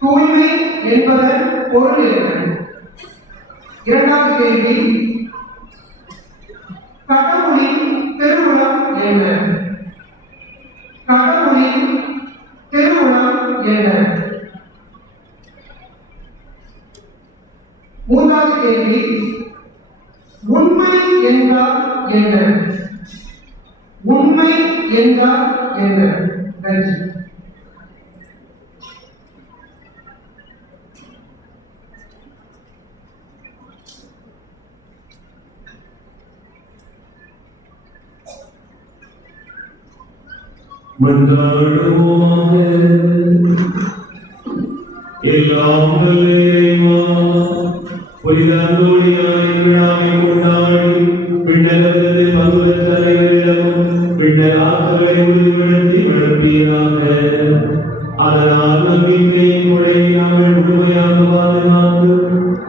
தூய்மை என்பதன் பொருள் என்ன? இரண்டாவது கேள்வி, கடவுளின் திருவுளம் என்ன? கடவுளின் திருவுளம் என்ன? மூன்றாவது கேள்வி, உண்மை என்றால் என்ன? உண்மை என்றால் என்ன? நன்றி. மன்றாடுவோமாக. எல்லாம் வல்ல இறைவா, புனித அந்தோனியாரின் விழாவை கொண்டாடி விண்ணகத்திலே பங்குபெற்ற அனைவரிடமும் விண்ணக ஆற்றலை உறுதிப்படுத்தி வளர்ப்பீராக. அதனால் நம்பிக்கையின் கொடையை நாங்கள் முழுமையாக பாதுகாத்து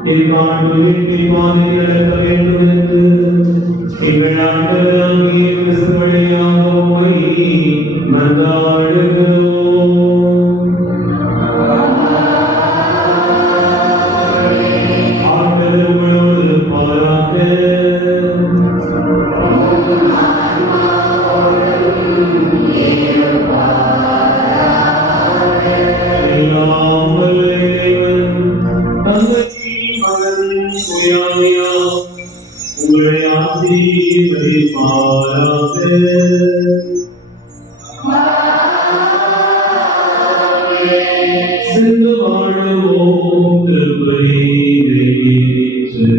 எதிர்காணும் மீட்பின் பாதையில் நடக்க வேண்டும் என்று எங்கள் ஆண்டவராகிய கிறிஸ்து வழியாக உம்மை மன்றாடுகிறோம். உங்களை ஆசீர்வதிப்பாராக. சென்று வாழுவோம். இப்பொழுதே நிறைவேறிற்று.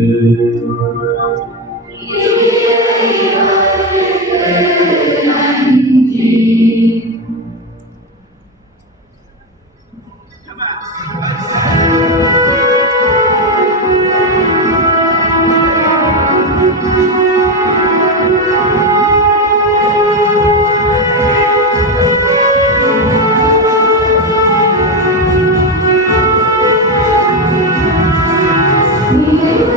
நீங்கள்